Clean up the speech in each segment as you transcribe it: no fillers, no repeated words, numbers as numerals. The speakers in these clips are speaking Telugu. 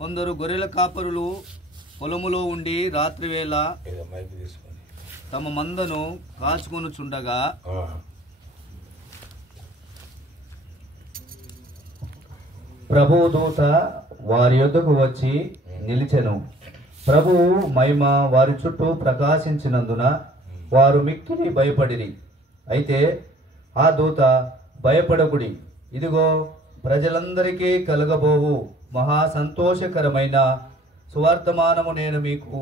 కొందరు గొర్రెల కాపరులు పొలములో ఉండి రాత్రివేళ తమ మందను కాచుకొనుచుండగా ప్రభువు దూత వారి యొద్దకు వచ్చి నిలిచెను. ప్రభువు మహిమ వారి చుట్టూ ప్రకాశించినందున వారు మిక్కిలి భయపడిరి. అయితే ఆ దూత, భయపడకుడి, ఇదిగో ప్రజలందరికీ కలగబోవు మహా సంతోషకరమైన సువర్తమానము నేను మీకు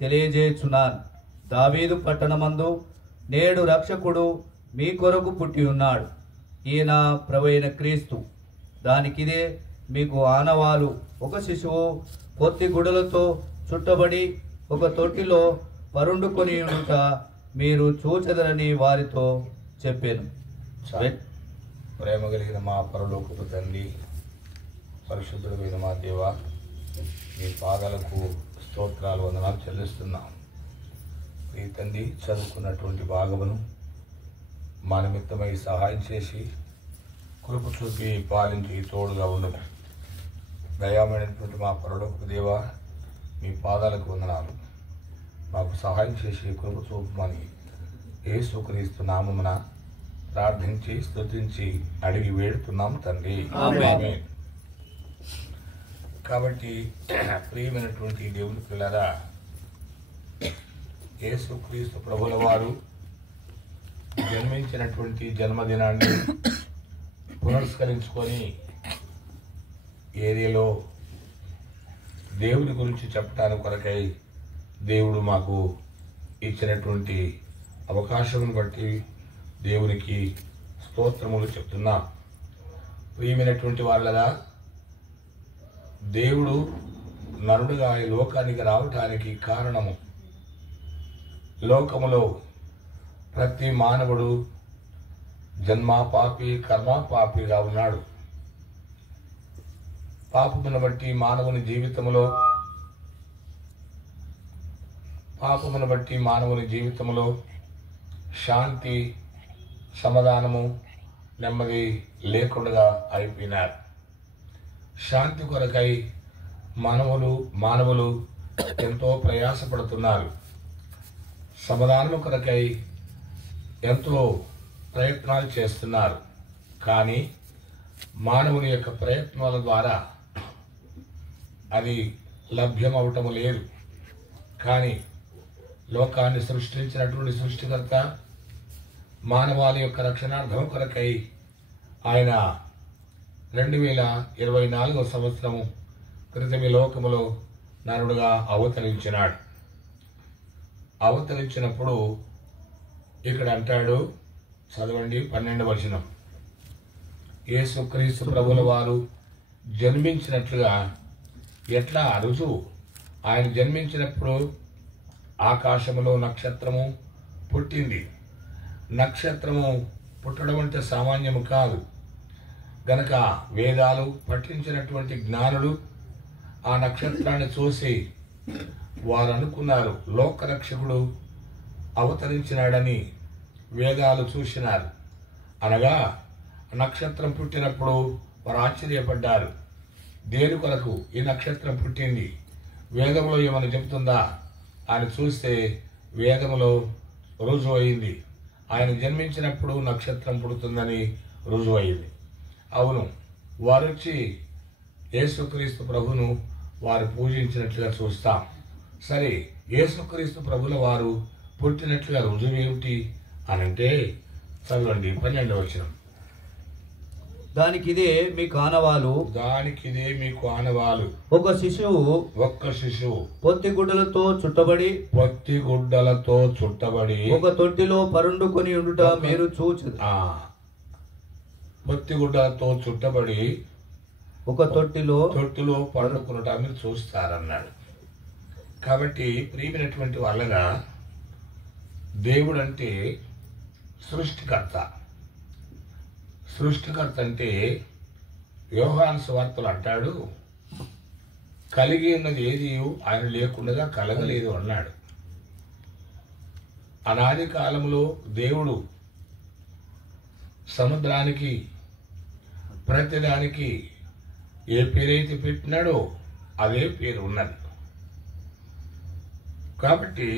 తెలియజేయుచున్నాను. దావీదు పట్టణమందు నేడు రక్షకుడు మీ కొరకు పుట్టి ఉన్నాడు. ఈయన ప్రభువైన క్రీస్తు. దానికిదే మీకు ఆనవాలు. ఒక శిశువు పొత్తి గుడులతో చుట్టబడి ఒక తొట్టిలో పరుండుకొని ఉండుట మీరు చూచెదరని వారితో చెప్పాను. ప్రేమ కలిగిన మా పరలోకపు తండ్రి, పరిశుద్ధుడైన మా దేవ, మీ పాదాలకు స్తోత్రాలు వందనాలు చెల్లిస్తున్నాం. ఈ తండ్రి చదువుకున్నటువంటి భాగమును మా నిమిత్తమై సహాయం చేసి కృప చూపి పాలించి తోడుగా ఉండము. దయామైనటువంటి మా పరలోకపు దేవ, మీ పాదాలకు వందనాలు. మాకు సహాయం చేసి కృప చూపమని యేసుక్రీస్తు నామమున ప్రార్థించి స్తుతించి అడిగి వేడుతున్నాం తండ్రి. ఆమేన్. కాబట్టి ప్రియమైనటువంటి దేవుని పిల్లరా, యేసుక్రీస్తు ప్రభుల వారు జన్మించినటువంటి జన్మదినాన్ని పురస్కరించుకొని ఏరియాలో దేవుడి గురించి చెప్పడానికి కొరకై దేవుడు మాకు ఇచ్చినటువంటి అవకాశం బట్టి దేవునికి స్తోత్రములు చెప్తున్నా. ప్రియమైనటువంటి వాళ్ళగా, దేవుడు నరుడుగా ఈ లోకానికి రావటానికి కారణము, లోకములో ప్రతి మానవుడు జన్మా పాపి కర్మ పాపిగా ఉన్నాడు. పాపమును బట్టి మానవుని జీవితంలో శాంతి, సమాధానము, నెమ్మది లేకుండా అయిపోయినారు. శాంతి కొరకై మానవులు ఎంతో ప్రయాసపడుతున్నారు. సమాధానం కొరకై ఎంతో ప్రయత్నాలు చేస్తున్నారు. కానీ మానవుని యొక్క ప్రయత్నాల ద్వారా అది లభ్యమవటము లేదు. కానీ లోకాన్ని సృష్టించినటువంటి సృష్టికర్త మానవాళి యొక్క రక్షణార్థం కొరకై ఆయన 2024వ సంవత్సరము క్రితం ఈ లోకములో నరుడుగా అవతరించినాడు. అవతరించినప్పుడు ఇక్కడ అంటాడు, చదవండి 12వ వచనం. యేసుక్రీస్తు ప్రభుల వారు జన్మించినట్లుగా ఎట్లా రుజువు? ఆయన జన్మించినప్పుడు ఆకాశములో నక్షత్రము పుట్టింది. నక్షత్రము పుట్టడం అంటే సామాన్యము కాదు గనక వేదాలు పఠించినటువంటి జ్ఞానులు ఆ నక్షత్రాన్ని చూసి వారు అనుకున్నారు, లోకరక్షకుడు అవతరించినాడని వేదాలు చూసినారు. అనగా నక్షత్రం పుట్టినప్పుడు వారు ఆశ్చర్యపడ్డారు. దేని కొరకు ఈ నక్షత్రం పుట్టింది? వేదంలో ఏమైనా చెబుతుందా అని చూస్తే వేదములో రుజువు అయింది. ఆయన జన్మించినప్పుడు నక్షత్రం పుడుతుందని రుజువు అయింది. అవును, వారు వచ్చి యేసుక్రీస్తు ప్రభును వారు పూజించినట్లుగా చూస్తాం. సరే, యేసుక్రీస్తు ప్రభుల వారు పుట్టినట్లుగా రుజువు ఏమిటి అనంటే చదవండి 12వ వచనం. దానికిదే మీకు ఆనవాలు. ఒక శిశువు పొత్తి గుడ్డలతో చుట్టబడి ఒక తొట్టిలో పరుండుకొని ఉండుట మీరు చూచు. పొత్తి గుడ్డలతో చుట్టబడి ఒక తొట్టిలో పండుకున్నట మీరు చూస్తారన్నాడు. కాబట్టి ప్రియమైనటువంటి వాళ్ళగా, దేవుడు అంటే సృష్టికర్త అంటే యోహాను సువార్తలు అంటాడు, కలిగి ఉన్నది ఏది ఆయన లేకుండా కలగలేదు అన్నాడు. అనాది కాలంలో దేవుడు సముద్రానికి ప్రతిదానికి ఏ పేరైతే పెట్టినాడో అదే పేరు ఉన్నది. కాబట్టి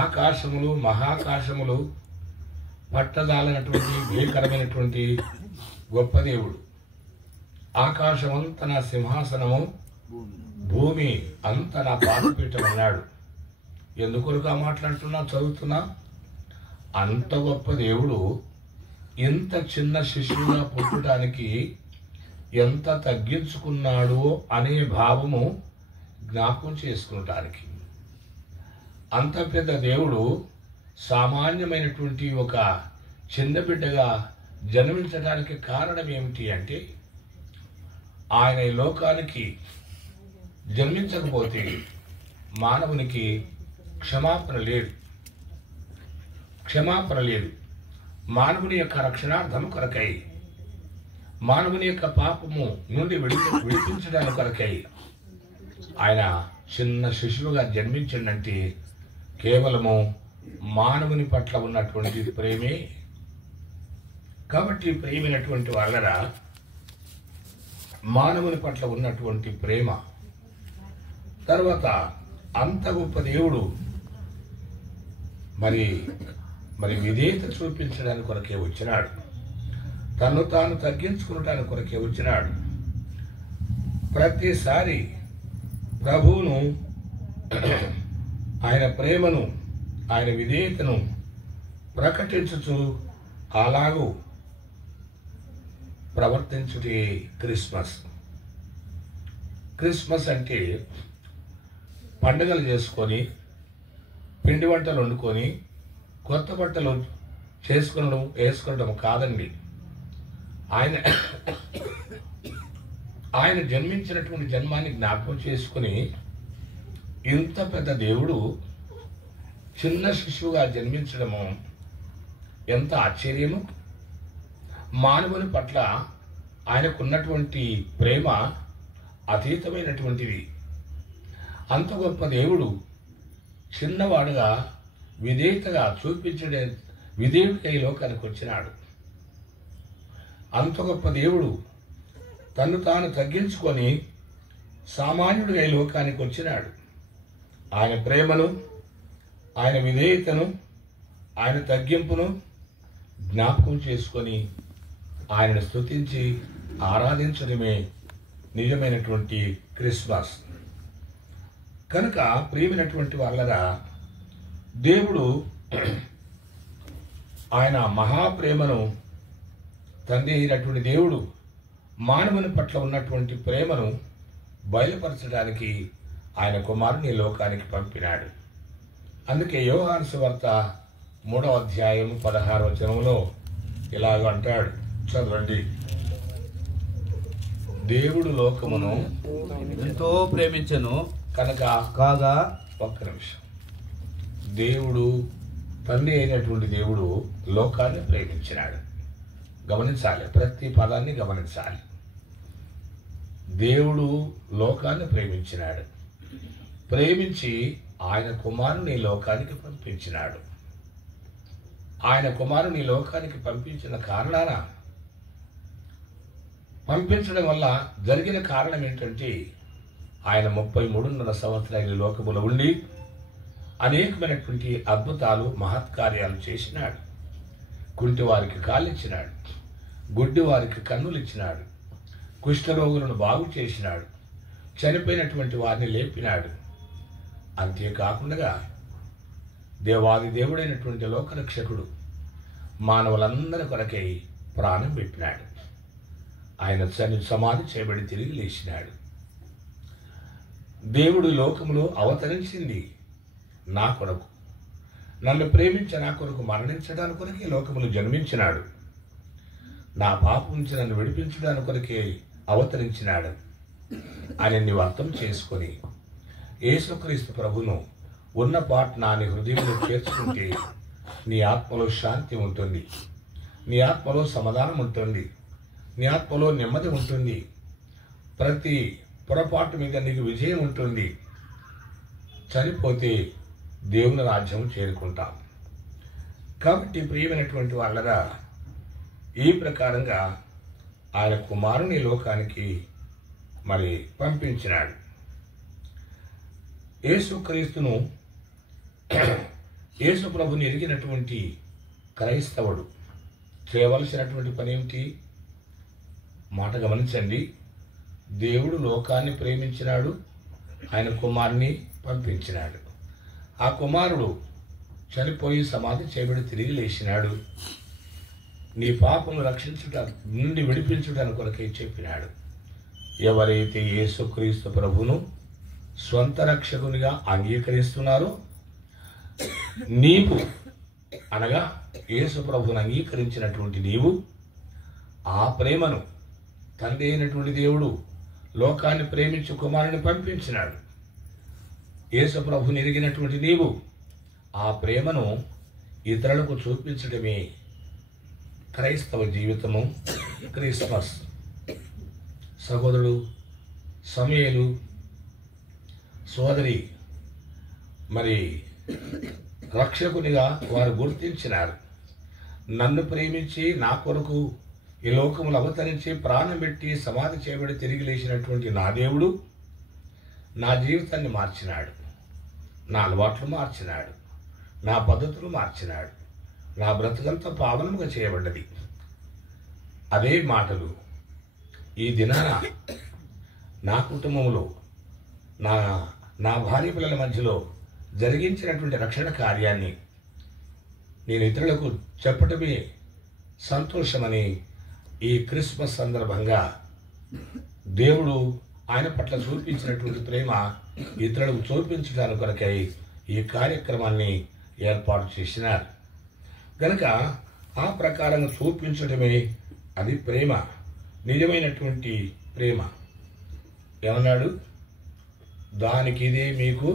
ఆకాశములు మహాకాశములు పట్టదాలనటువంటి భీకరమైనటువంటి గొప్ప దేవుడు. ఆకాశమంతా నా సింహాసనము, భూమి అంత నా పాదపీఠం అన్నాడు. ఎందుకొరగా మాట్లాడుతున్నా, చదువుతున్నా. అంత గొప్ప దేవుడు ఇంత చిన్న శిశువుగా పుట్టడానికి ఎంత తగ్గించుకున్నాడో అనే భావము జ్ఞాపకం చేసుకునటానికి. అంత పెద్ద దేవుడు సామాన్యమైనటువంటి ఒక చిన్న బిడ్డగా జన్మించడానికి కారణం ఏమిటి అంటే, ఆయన ఈ లోకానికి జన్మించకపోతే మానవునికి క్షమాపణ లేదు. మానవుని యొక్క రక్షణార్థం కొరకై, మానవుని యొక్క పాపము నుండి విడిపించడానికి కొరకై ఆయన చిన్న శిశువుగా జన్మించిందంటే కేవలము మానవుని పట్ల ఉన్నటువంటి ప్రేమే. కాబట్టి ప్రేమైనటువంటి వాళ్ళరా, మానవుని పట్ల ఉన్నటువంటి ప్రేమ తర్వాత అంత గొప్ప దేవుడు మరి విధేయత చూపించడానికి కొరకే వచ్చినాడు. తను తాను తగ్గించుకునడానికి కొరకే వచ్చినాడు. ప్రతిసారి ప్రభువును, ఆయన ప్రేమను, ఆయన విధేయతను ప్రకటించుచు అలాగూ ప్రవర్తించుటే క్రిస్మస్. క్రిస్మస్ అంటే పండుగలు చేసుకొని, పిండి వంటలు వండుకొని, కొత్త బట్టలు వేసుకోవడం కాదండి. ఆయన జన్మించినటువంటి జన్మాన్ని జ్ఞాపకం చేసుకుని, ఇంత పెద్ద దేవుడు చిన్న శిశువుగా జన్మించడము ఎంత ఆశ్చర్యము. మానవుని పట్ల ఆయనకున్నటువంటి ప్రేమ అతీతమైనటువంటిది. అంత గొప్ప దేవుడు చిన్నవాడుగా విధేయతగా విధేయుడికై లోకానికి వచ్చినాడు. అంత గొప్ప దేవుడు తను తాను తగ్గించుకొని సామాన్యుడిగా ఈ లోకానికి వచ్చినాడు. ఆయన ప్రేమను, ఆయన విధేయతను, ఆయన తగ్గింపును జ్ఞాపకం చేసుకొని ఆయనను స్తుతించి ఆరాధించడమే నిజమైనటువంటి క్రిస్మస్. కనుక ప్రియమైనటువంటి వాళ్ళరా, దేవుడు ఆయన మహాప్రేమను, తండ్రి అయినటువంటి దేవుడు మానవుని పట్ల ఉన్నటువంటి ప్రేమను బయలుపరచడానికి ఆయన కుమారుని లోకానికి పంపినాడు. అందుకే యోహాను సువార్త 3వ అధ్యాయం 16వ వచనంలో ఇలాగ అంటాడు, చదవండి. దేవుడు లోకమును ఎంతో ప్రేమించెను కనుక కాగా. ఒక్క నిమిషం. దేవుడు, తండ్రి అయినటువంటి దేవుడు లోకాన్ని ప్రేమించినాడు. గమనించాలి, ప్రతి పదాన్ని గమనించాలి. దేవుడు లోకాన్ని ప్రేమించినాడు. ప్రేమించి ఆయన కుమారుని లోకానికి పంపించినాడు. ఆయన కుమారుని లోకానికి పంపించిన కారణాన, పంపించడం వల్ల జరిగిన కారణం ఏంటంటే, ఆయన 33.5 సంవత్సరాల లోకములో ఉండి అనేకమైనటువంటి అద్భుతాలు, మహత్కార్యాలు చేసినాడు. కుంటి వారికి కాళ్ళు ఇచ్చినాడు, గుడ్డి వారికి కన్నులు ఇచ్చినాడు, కుష్ఠరోగులను బాగు చేసినాడు, చనిపోయినటువంటి వారిని లేపినాడు. అంతేకాకుండా దేవాది దేవుడైనటువంటి లోకరక్షకుడు మానవులందరి కొరకై ప్రాణం పెట్టినాడు. ఆయన సమాధి చేయబడి తిరిగి లేచినాడు. దేవుడు లోకములో అవతరించింది నా కొరకు, నన్ను ప్రేమించి నా కొరకు మరణించడానికి కొరకే లోకములు జన్మించినాడు. నా పాపం నుంచి నన్ను విడిపించడానికి కొరకే అవతరించినాడు అని నీవు అర్థం చేసుకొని యేసుక్రీస్తు ప్రభును ఉన్న పాటన నీ హృదయంలో చేర్చుకుంటే నీ ఆత్మలో శాంతి ఉంటుంది, నీ ఆత్మలో సమాధానం ఉంటుంది, నీ ఆత్మలో నెమ్మది ఉంటుంది, ప్రతి పొరపాటు మీద నీకు విజయం ఉంటుంది. చనిపోతే దేవుని రాజ్యం చేరుకుంటాం. కాబట్టి ప్రియమైనటువంటి వాళ్ళరా, ఈ ప్రకారంగా ఆయన కుమారుని లోకానికి మరి పంపించినాడు. యేసుక్రీస్తును యేసు ప్రభుని ఎరిగినటువంటి క్రైస్తవుడు చేయవలసినటువంటి పని ఏమిటి? మాట గమనించండి. దేవుడు లోకాన్ని ప్రేమించినాడు, ఆయన కుమారుని పంపించినాడు. ఆ కుమారుడు చనిపోయి సమాధి చేయబడి తిరిగి లేచినాడు. నీ పాపము రక్షించుట నుండి విడిపించుటను కొరకై చెప్పినాడు. ఎవరైతే యేసుక్రీస్తు ప్రభును స్వంత రక్షకునిగా అంగీకరిస్తున్నారో, నీవు అనగా యేసు ప్రభును అంగీకరించినటువంటి నీవు ఆ ప్రేమను తండ్రి అయినటువంటి దేవుడు లోకాన్ని ప్రేమించి కుమారుని పంపించినాడు. యేసు ప్రభుని ఎరిగినటువంటి నీవు ఆ ప్రేమను ఇతరులకు చూపించడమే క్రైస్తవ జీవితము, క్రిస్మస్. సహోదరుడు సమయలు, సోదరి మరి రక్షకునిగా వారు గుర్తించినారు. నన్ను ప్రేమించి నా కొరకు ఈ లోకములు అవతరించి ప్రాణం పెట్టి సమాధి చేయబడి తిరిగి లేచినటువంటి నా దేవుడు నా జీవితాన్ని మార్చినాడు, నా అలవాట్లు మార్చినాడు, నా పద్ధతులు మార్చినాడు, నా బ్రతుకంతా పావనముగా చేయబడ్డది. అదే మాటలు ఈ దినాన నా కుటుంబంలో నా భార్య పిల్లల మధ్యలో జరిగించినటువంటి రక్షణ కార్యాన్ని నేను ఇతరులకు చెప్పటమే సంతోషమని ఈ క్రిస్మస్ సందర్భంగా దేవుడు ఆయన పట్ల చూపించినటువంటి ప్రేమ ఇతరులకు చూపించడానికి కొరకై ఈ కార్యక్రమాన్ని ఏర్పాటు చేసినారు. కనుక ఆ ప్రకారంగా చూపించడమే అది ప్రేమ, నిజమైనటువంటి ప్రేమ. ఏమన్నాడు? దానికి ఇదే మీకు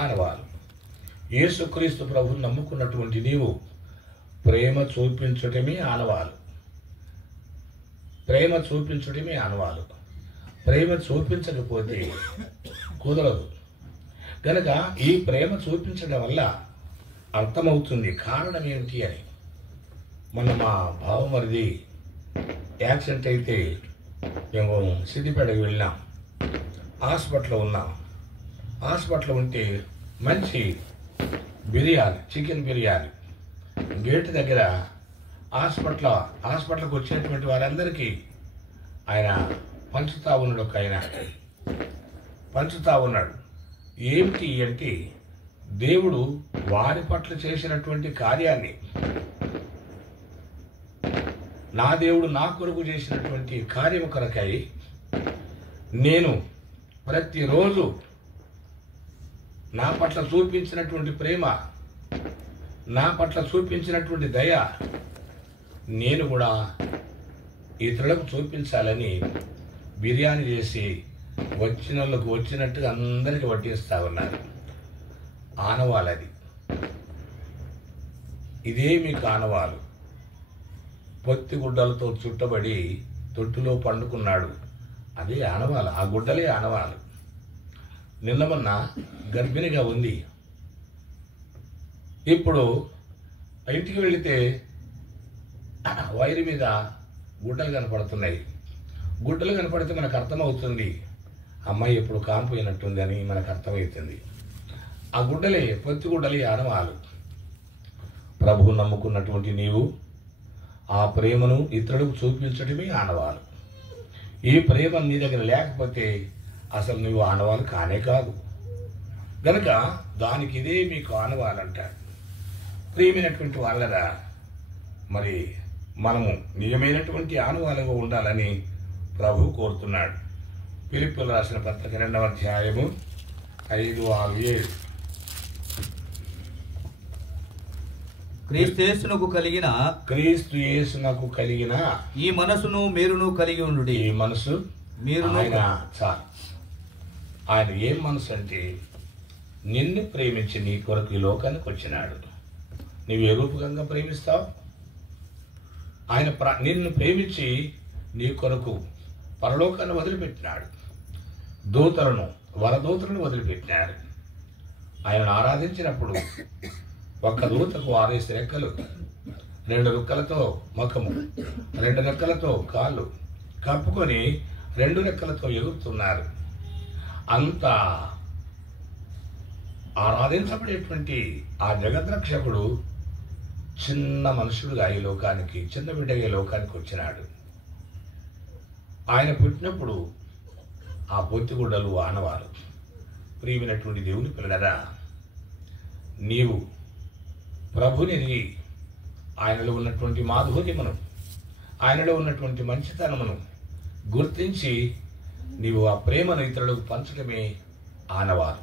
ఆనవాలు. యేసుక్రీస్తు ప్రభువుని నమ్ముకున్నటువంటి నీవు ప్రేమ చూపించటమే ఆనవాలు. ప్రేమ చూపించడమే ఆనవాలు. ప్రేమ చూపించకపోతే కుదరదు. కనుక ఈ ప్రేమ చూపించడం వల్ల అర్థమవుతుంది కారణం ఏమిటి అని. మొన్న మా బావమరిది యాక్సిడెంట్ అయితే మేము సిద్దిపేటకు వెళ్ళినాం. హాస్పిటల్లో ఉన్నాం. హాస్పిటల్లో ఉంటే మంచి బిర్యానీ, చికెన్ బిర్యానీ గేటు దగ్గర హాస్పిటల్కి వచ్చేటువంటి వారందరికీ ఆయన పంచుతా ఉన్నాడు. ఒక ఆయన పంచుతా ఉన్నాడు. ఏమిటి అంటే దేవుడు వారి పట్ల చేసినటువంటి కార్యాన్ని, నా దేవుడు నా కొరకు చేసినటువంటి కార్యం కొరకై నేను ప్రతిరోజు నా పట్ల చూపించినటువంటి ప్రేమ, నా పట్ల చూపించినటువంటి దయ నేను కూడా ఇతరులకు చూపించాలని బిర్యానీ చేసి వచ్చిన వాళ్ళకు వచ్చినట్టుగా అందరికీ వడ్డిస్తా ఉన్నారు. ఆనవాలు అది. ఇదే మీకు ఆనవాలు. పొత్తి గుడ్డలతో చుట్టబడి తొట్టులో పండుకున్నాడు. అదే ఆనవాలు. ఆ గుడ్డలే ఆనవాలు. నిన్న మొన్న గర్భిణిగా ఉంది. ఇప్పుడు ఇంటికి వెళితే వైరు మీద గుడ్డలు కనపడుతున్నాయి. గుడ్డలు కనపడితే మనకు అర్థమవుతుంది అమ్మాయి ఎప్పుడు కాంపోయినట్టుంది అని మనకు అర్థమవుతుంది. ఆ గుడ్డలే, పొత్తి గుడ్డలే ఆనవాలు. ప్రభువు నమ్ముకున్నటువంటి నీవు ఆ ప్రేమను ఇతరులకు చూపించడమే ఆనవాలు. ఈ ప్రేమ నీ దగ్గర లేకపోతే అసలు నువ్వు ఆనవాలు కానే కాదు. గనక దానికి ఇదే మీకు ఆనవాలంటాడు. ప్రియమైనటువంటి వాళ్ళరా, మరి మనము నిజమైనటువంటి ఆనవాలుగా ఉండాలని ప్రభు కోరుతున్నాడు. ఫిలిప్పీయులకు రాసిన పత్రిక 2వ అధ్యాయము 5, 6, 7. క్రీస్తు యేసునకు కలిగిన ఈ మనసును మీరును కలిగి ఉండుడి. ఈ మనసు మీరును చాలు. ఆయన ఏం మనసు అంటే నిన్ను ప్రేమించి నీ కొరకు ఈ లోకానికి వచ్చినాడు. నువ్వు ఏ రూపకంగా ప్రేమిస్తావు? ఆయన నిన్ను ప్రేమించి నీ కొరకు పరలోకాన్ని వదిలిపెట్టినాడు. వరదూతలను వదిలిపెట్టినాడు. ఆయనను ఆరాధించినప్పుడు ఒక్క దూతకు 6 రెక్కలు, 2 రెక్కలతో ముఖము, 2 రెక్కలతో కాళ్ళు కప్పుకొని 2 రెక్కలతో ఎగురుతున్నారు. అంత ఆరాధించబడేటువంటి ఆ జగద్రక్షకుడు చిన్న మనుషుడుగా ఈ లోకానికి, చిన్న బిడ్డగా ఈ లోకానికి వచ్చినాడు. ఆయన పుట్టినప్పుడు ఆ పొత్తిగుడ్డలు ఆనవారు. ప్రియమైనటువంటి దేవుని పిల్లరా, నీవు ప్రభుని ఆయనలో ఉన్నటువంటి మాధుర్యమును, ఆయనలో ఉన్నటువంటి మంచితనమును గుర్తించి నీవు ఆ ప్రేమను ఇతరులకు పంచడమే ఆనవాలు.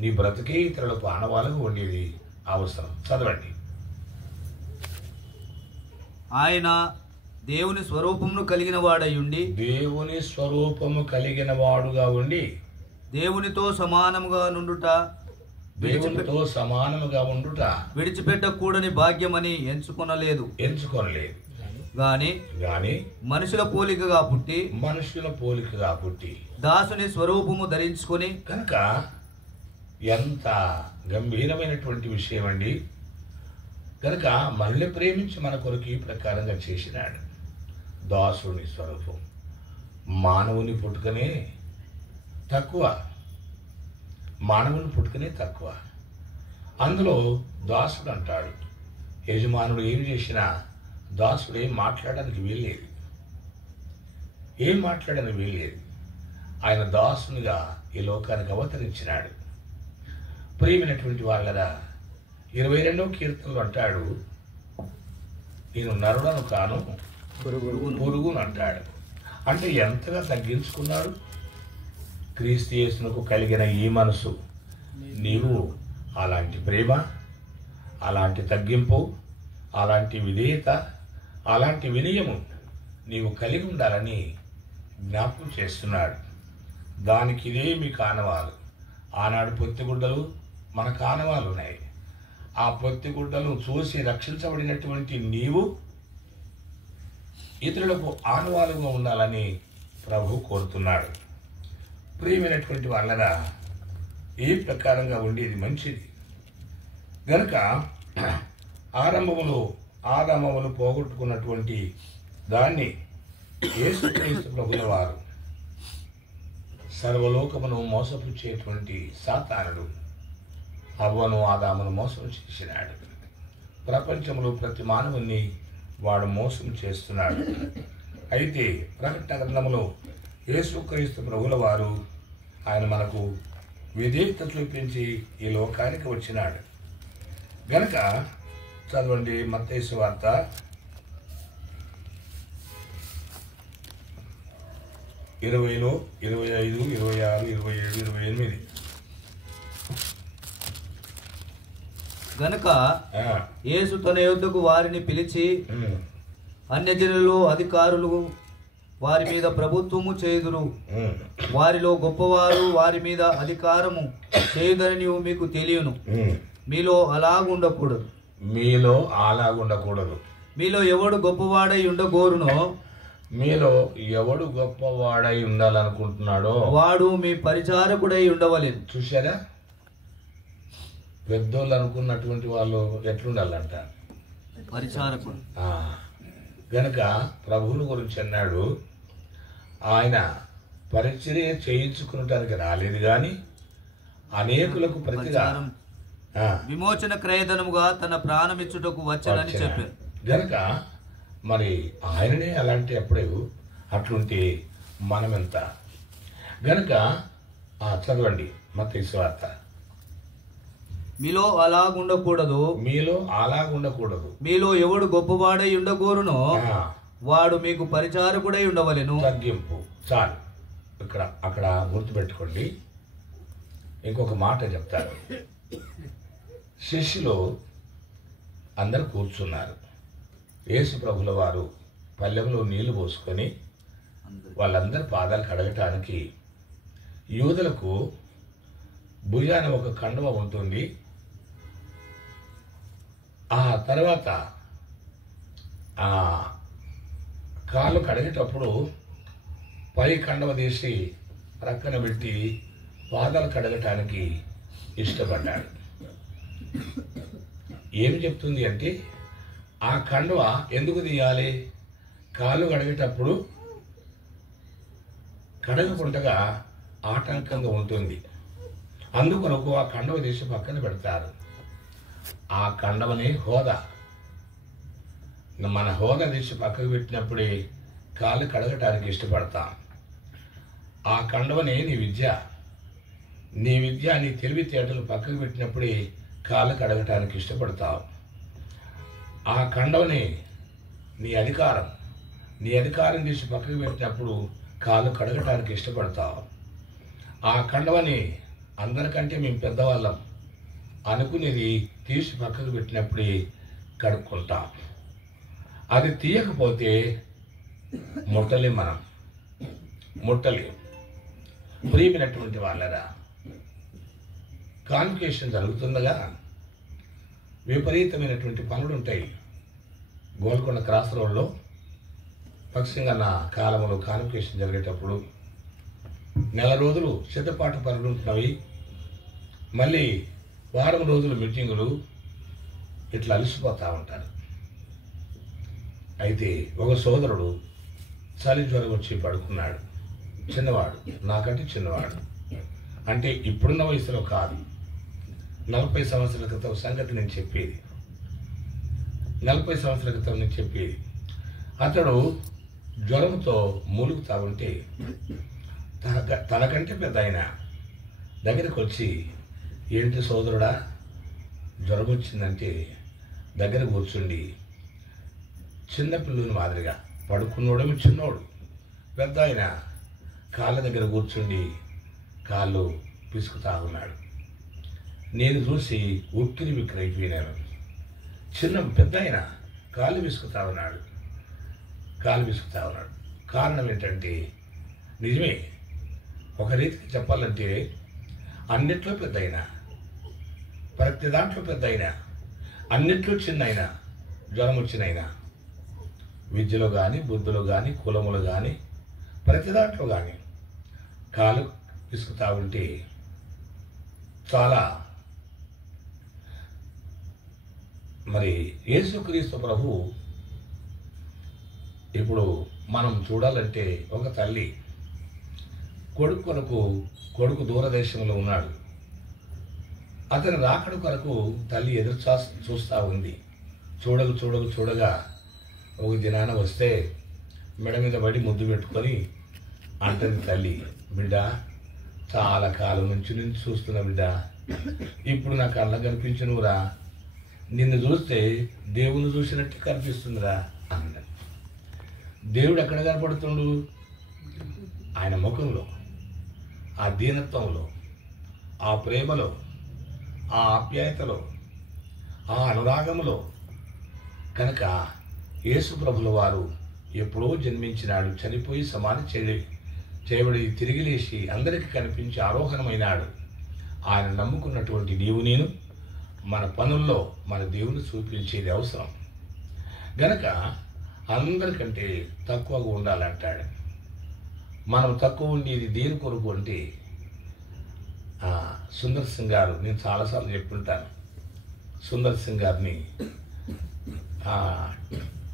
నీ బ్రతికే ఇతరులకు ఆనవాలుగా ఉండేది అవసరం. చదవండి. ఆయన దేవుని స్వరూపమును కలిగిన వాడయుండి, దేవుని స్వరూపము కలిగిన వాడుగా ఉండి, దేవునితో సమానముగా నుండుట, దేవునితో సమానముగా ఉండుట విడిచిపెట్టకూడని భాగ్యమని ఎంచుకొనలేదు గాని మనుషుల పోలికగా పుట్టి దాసుని స్వరూపము ధరించుకొని. కనుక ఎంత గంభీరమైనటువంటి విషయం అండి. కనుక మనల్ని ప్రేమించి మన కొరకు ఈ ప్రకారంగా చేసినాడు. దాసుని స్వరూపం. మానవుని పుట్టుకనే తక్కువ. అందులో దాసుడు అంటాడు. యజమానుడు ఏం చేసినా దాసుడు ఏం మాట్లాడడానికి వీల్లేదు. ఆయన దాసునిగా ఈ లోకానికి అవతరించినాడు. ప్రియమైనటువంటి వాళ్ళరా, 22వ కీర్తనలో అంటాడు, నేను నరులను కాను పురుగును అంటాడు. అంటే ఎంతగా తగ్గించుకున్నాడు. క్రీస్తు యేసునకు కలిగిన ఈ మనసు, నీవు అలాంటి ప్రేమ, అలాంటి తగ్గింపు, అలాంటి విధేయత, అలాంటి వినయము నీవు కలిగి ఉండాలని జ్ఞాపకం చేస్తున్నాడు. దానికి ఇదే మీ కానవాలు. ఆనాడు పొత్తిగుడ్డలు మన కానవాలు ఉన్నాయి. ఆ పొత్తిగుడ్డలు చూసి రక్షించబడినటువంటి నీవు ఇతరులకు ఆనవాలుగా ఉండాలని ప్రభు కోరుతున్నాడు. ప్రియమైనటువంటి వాళ్ళరా, ఏ ప్రకారంగా ఉండేది మంచిది. గనుక ఆరంభమును పోగొట్టుకున్నటువంటి దాన్ని యేసుక్రీస్తు ప్రభుల వారు, సర్వలోకమును మోసపుచ్చేటువంటి సాతానుడు హవ్వను ఆదామును మోసం చేసినాడు. ప్రపంచంలో ప్రతి మానవుని వాడు మోసం చేస్తున్నాడు. అయితే ప్రకటన గ్రంథములో యేసుక్రీస్తు ప్రభుల వారు ఆయన మనకు విధేయత చూపించి ఈ లోకానికి వచ్చినాడు. గనక చదవండి మత్తయి సువార్త 20లో 25, 26, 27, 28. గనుక యేసు తన యొద్దకు వారిని పిలిచి, అన్యజనులలో అధికారులు వారి మీద ప్రభుత్వము చేయుదురు, వారిలో గొప్పవారు వారి మీద అధికారము చేయుదని నీవు మీకు తెలియను. మీలో అలాగుండకూడదు. మీలో ఎవడు గొప్పవాడై ఉండాలనుకుంటున్నాడో వాడు మీ పరిచారకుడై ఉండవలేదు. చూశారా, పెద్దోళ్ళు అనుకున్నటువంటి వాళ్ళు ఎట్లుండాలంట? పరిచారకుడు. గనక ప్రభువుని గురించి అన్నాడు, ఆయన పరిచర్య చేయించుకునటానికి రాలేదు గాని అనేకులకు ప్రతిగా విమోచన క్రయధనముగా తన ప్రాణమిచ్చుటకు వచ్చాడని చెప్పారు. గనక మరి ఆయననే అలాంటి అప్పుడు అట్లుంటే మనమెంత? గనక చదవండి మత్తయి సువార్త. మీలో అలాగుండకూడదు. మీలో ఎవడు గొప్పవాడై ఉండగోరునో వాడు మీకు పరిచారకుడై ఉండవలెను. తగ్గింపు చాలు. అక్కడ గుర్తుపెట్టుకోండి. ఇంకొక మాట చెప్తారు. శిష్యులు అందరు కూర్చున్నారు. యేసు ప్రభుల వారు పల్లెంలో నీళ్లు పోసుకొని వాళ్ళందరి పాదాలు కడగటానికి, యూదులకు భుజాన ఒక కండువ ఉంటుంది. ఆ తర్వాత ఆ కాళ్ళు కడిగేటప్పుడు పై కండువ తీసి ప్రక్కన పెట్టి పాదాలు కడగటానికి ఇష్టపడ్డాడు. ఏమి చెప్తుంది అంటే, ఆ కండువ ఎందుకు తీయాలి? కాళ్ళు కడిగేటప్పుడు కడగకుండగా ఆటంకంగా ఉంటుంది. అందుకొరకు ఆ కండవ తీసి పక్కన పెడతారు. ఆ కండవని హోదా, మన హోదా తీసి పక్కకు పెట్టినప్పుడే కాళ్ళు కడగటానికి ఇష్టపడతాం. ఆ కండవని నీ విద్య, నీ తెలివితేటలు పక్కకు పెట్టినప్పుడే కాళ్ళు కడగటానికి ఇష్టపడతావు. ఆ కండవని నీ అధికారం తీసి పక్కకు పెట్టినప్పుడు కాళ్ళు కడగటానికి ఇష్టపడతావు. ఆ కండవని అందరికంటే మేము పెద్దవాళ్ళం అనుకునేది తీసి పక్కకు పెట్టినప్పుడే కడుక్కుంటాం. అది తీయకపోతే ముట్టలేం, మనం ముట్టలేం. ప్రియమైనటువంటి వాళ్ళరా, కాన్వకేషన్ జరుగుతుండగా విపరీతమైనటువంటి పనులు ఉంటాయి. గోల్కొండ క్రాస్ రోడ్లో పక్షింగన్న కాలంలో కాన్వకేషన్ జరిగేటప్పుడు నెల రోజులు సిద్ధపాటు పనులు ఉంటున్నవి, మళ్ళీ వారం రోజులు మీటింగులు, ఇట్లా అలసిపోతూ ఉంటారు. అయితే ఒక సోదరుడు చలి జ్వరం వచ్చి పడుకున్నాడు. చిన్నవాడు, నాకంటే చిన్నవాడు, అంటే ఇప్పుడున్న వయసులో కాదు, 40 సంవత్సరాల క్రితం సంగతి నేను చెప్పేది. 40 సంవత్సరాల క్రితం నేను చెప్పేది. అతడు జ్వరంతో మూలుగుతా ఉంటే తనకంటే పెద్ద ఆయన దగ్గరకు వచ్చి, ఏంటి సోదరుడా జ్వరం వచ్చిందంటే దగ్గర కూర్చుండి చిన్నపిల్లని మాదిరిగా పడుకున్నోడేమో చిన్నోడు, పెద్ద ఆయన కాళ్ళ దగ్గర కూర్చుండి కాళ్ళు పిసుకుతా ఉన్నాడు. నేను చూసి ఉక్కిరి బిక్కిరి అయిపోయినాను. పెద్ద ఆయన కాళ్ళు పిసుకుతా ఉన్నాడు. కారణం ఏంటంటే, నిజమే, ఒక రీతికి చెప్పాలంటే అన్నిట్లో పెద్ద అయినా, ప్రతి దాంట్లో పెద్ద అయినా, అన్నిట్లో చిన్న అయినా, జ్వరం వచ్చినైనా, విద్యలో కానీ, బుద్ధిలో కానీ, కులములో కానీ, ప్రతి దాంట్లో కానీ కాలు పిసుకుతా ఉంటే చాలా మరి యేసుక్రీస్తు ప్రభు ఇప్పుడు మనం చూడాలంటే, ఒక తల్లి కొడుకు దూరదేశంలో ఉన్నాడు. అతని రాకడ కొరకు తల్లి ఎదురు చూస్తూ ఉంది. చూడగా ఒక దినాన వస్తే మెడ మీద పడి ముద్దు పెట్టుకొని అంటుంది తల్లి, బిడ్డ చాలా కాలం నుంచి నేను చూస్తున్నా బిడ్డ, ఇప్పుడు నా కళ్ళ కనిపించనురా, నిన్ను చూస్తే దేవుని చూసినట్టు కనిపిస్తుందిరా అన్న. దేవుడు ఎక్కడ కనపడుతుండు? ఆయన ముఖంలో, ఆ దీనత్వంలో, ఆ ప్రేమలో, ఆ ఆప్యాయతలో, ఆ అనురాగంలో. కనుక యేసు ప్రభుల వారు ఎప్పుడో జన్మించినాడు, చనిపోయి సమాధి చేయబడి తిరిగి లేచి అందరికీ కనిపించి ఆరోహణమైనాడు. ఆయన నమ్ముకున్నటువంటి నీవు నేను మన పనుల్లో మన దేవుని చూపించేది అవసరం. గనక అందరికంటే తక్కువగా ఉండాలంటాడు. మనం తక్కువ ఉండేది దేని కొరకు అంటే, సుందర్ సింగ్ గారు, నేను చాలాసార్లు చెప్పుంటాను, సుందర్ సింగ్ గారిని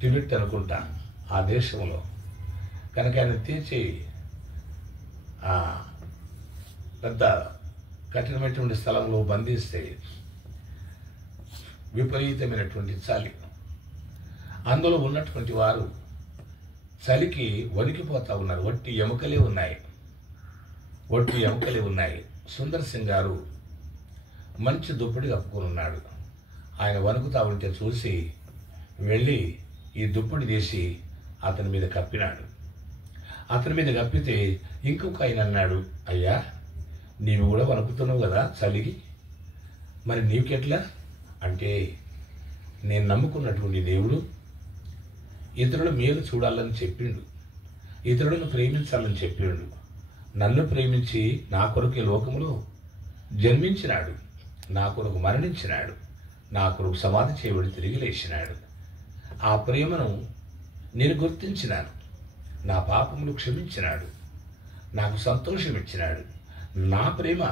టిబెట్ అనుకుంటా ఆ దేశంలో, కనుక ఆయన తీర్చి పెద్ద కఠినమైనటువంటి స్థలంలో బంధిస్తే విపరీతమైనటువంటి చలి, అందులో ఉన్నటువంటి వారు చలికి వణికిపోతూ ఉన్నారు. వట్టి ఎముకలే ఉన్నాయి. సుందర్ సింగ్ గారు మంచి దుప్పటి కప్పుకొని ఉన్నాడు. ఆయన వణుకుతా ఉంటే చూసి వెళ్ళి ఈ దుప్పటి తీసి అతని మీద కప్పినాడు. అతని మీద కప్పితే ఇంకొక ఆయన అన్నాడు, అయ్యా నీవు కూడా వణుకుతున్నావు కదా చలికి, మరి నీకెట్లా అంటే, నేను నమ్ముకున్నటువంటి దేవుడు ఇతరుల మేలు చూడాలని చెప్పిండు, ఇతరులను ప్రేమించాలని చెప్పిండు, నన్ను ప్రేమించి నా కొరకు ఈ లోకములో జన్మించినాడు, నా కొరకు మరణించినాడు, నా కొరకు సమాధి చేయబడి తిరిగి లేచినాడు. ఆ ప్రేమను నేను గుర్తించినాను, నా పాపములు క్షమించినాడు, నాకు సంతోషం ఇచ్చినాడు. నా ప్రేమ,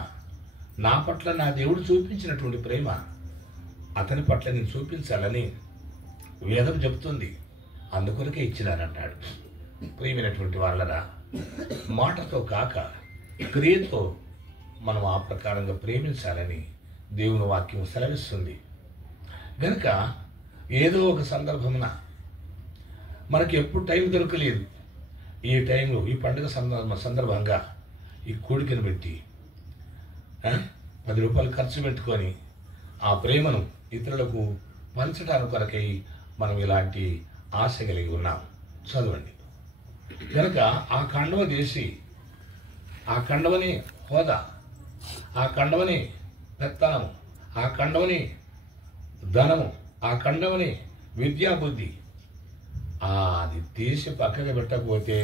నా పట్ల నా దేవుడు చూపించినటువంటి ప్రేమ అతని పట్ల నేను చూపించాలని వేదం చెబుతుంది, అందుకొరకే ఇచ్చినానంటాడు. ప్రియమైనటువంటి వాళ్ళరా, మాటతో కాక క్రియతో మనం ఆ ప్రకారంగా ప్రేమించాలని దేవుని వాక్యం సెలవిస్తుంది. గనుక ఏదో ఒక సందర్భమున మనకి ఎప్పుడు టైం దొరకలేదు, ఈ టైంలో ఈ పండుగ సందర్భంగా ఈ కోడికను పెట్టి 10 రూపాయలు ఖర్చు పెట్టుకొని ఆ ప్రేమను ఇతరులకు పంచడానికి కొరకై మనం ఇలాంటి ఆశ కలిగి ఉన్నాం. చదవండి. కనుక ఆ కండవ చేసి, ఆ కండవని హోదా, ఆ కండవని పెత్తనము, ఆ కండవని ధనము, ఆ కండవని విద్యాబుద్ధి అది తీసి పక్కకి పెట్టకపోతే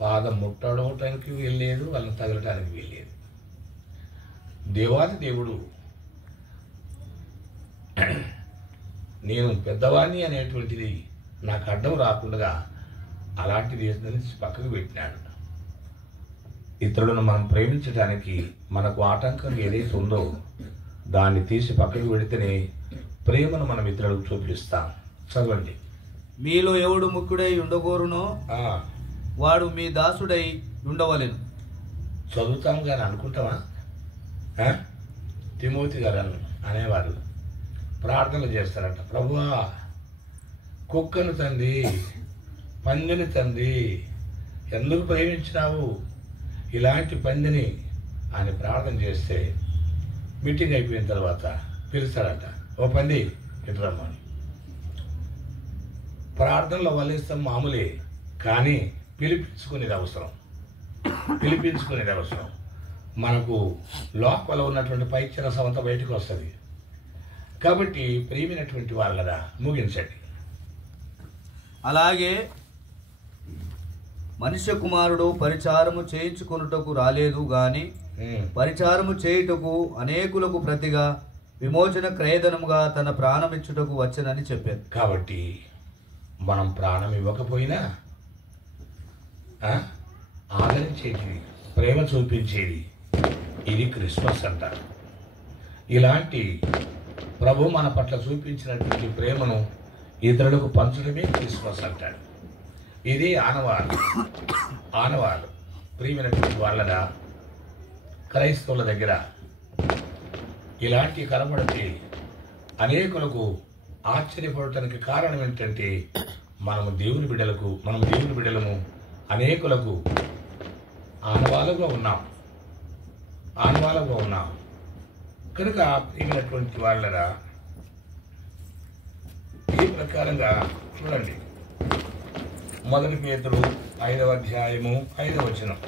పాదం ముట్టడానికి వెళ్ళలేదు, వాళ్ళని తగలటానికి వెళ్ళలేదు. దేవాది దేవుడు నేను పెద్దవాణ్ణి అనేటువంటిది నాకు అడ్డం రాకుండా అలాంటిది పక్కకు పెట్టినాడు. ఇతరులను మనం ప్రేమించడానికి మనకు ఆటంకం ఏదైతే ఉందో దాన్ని తీసి పక్కకు పెడితేనే ప్రేమను మనం ఇతరులకు చూపిస్తాం. చదవండి. మీలో ఎవడు ముఖ్యుడై ఉండగోరునో వాడు మీ దాసుడై ఉండవలెను. చదువుతాం కానీ అనుకుంటామా? తిమోతి గారు అనేవారు ప్రార్థనలు చేస్తారట, ప్రభువా కుక్కను తండ్రి, పందిని తండ్రి ఎందుకు ప్రేమించినావు ఇలాంటి పందిని అని ప్రార్థన చేస్తే మీటింగ్ అయిపోయిన తర్వాత పిలుస్తారట, ఓ పంది ఇటు రమ్మని. ప్రార్థనలో వల్లిస్తాం మామూలే, కానీ పిలిపించుకునేది అవసరం. మనకు లోపల ఉన్నటువంటి పైచ్య రసం అంతా బయటకు వస్తుంది. కాబట్టి ప్రియమైనటువంటి వాళ్ళరా, ముగించండి. అలాగే మనుష్య కుమారుడు పరిచారము చేయించుకొనుటకు రాలేదు గాని పరిచారము చేయుటకు అనేకులకు ప్రతిగా విమోచన క్రయధనముగా తన ప్రాణమిచ్చుటకు వచ్చనని చెప్పారు. కాబట్టి మనం ప్రాణం ఇవ్వకపోయినా ఆదరించేది, ప్రేమ చూపించేది ఇది క్రిస్మస్ అంటారు. ఇలాంటి ప్రభు మన పట్ల చూపించినటువంటి ప్రేమను ఇతరులకు పంచడమే క్రిస్మస్ అంటాడు. ఇది ఆనవాళ్ళు. ప్రియమైనటువంటి వాళ్ళ క్రైస్తవుల దగ్గర ఇలాంటి కనబడితే అనేకులకు ఆశ్చర్యపడటానికి కారణం ఏంటంటే మనము దేవుని బిడ్డలము అనేకులకు ఆనవాళ్ళుగా ఉన్నాం. కనుక ప్రియమైనటువంటి వాళ్ళరా, ఈ ప్రకారంగా చూడండి. 1 పేతురు 5వ అధ్యాయము 5వ వచనం.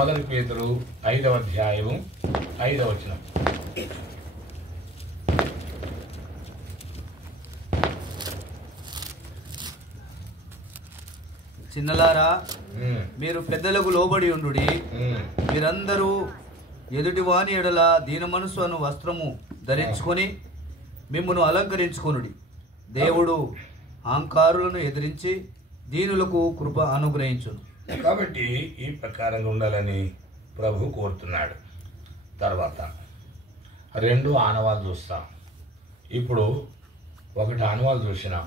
1 పేతురు 5వ అధ్యాయము 5వ వచనం. చిన్నలారా, మీరు పెద్దలకు లోబడి ఉండుడి. మీరందరూ ఎదుటి వాని ఎడల దీన మనసు అను వస్త్రము ధరించుకొని మిమ్మును అలంకరించుకొనుడి. దేవుడు అహంకారులను ఎదిరించి దీనులకు కృప అనుగ్రహించును. కాబట్టి ఈ ప్రకారంగా ఉండాలని ప్రభు కోరుతున్నాడు. తర్వాత 2 ఆనవాళ్ళు చూస్తాం. ఇప్పుడు 1 ఆనవాళ్ళు చూసినాం.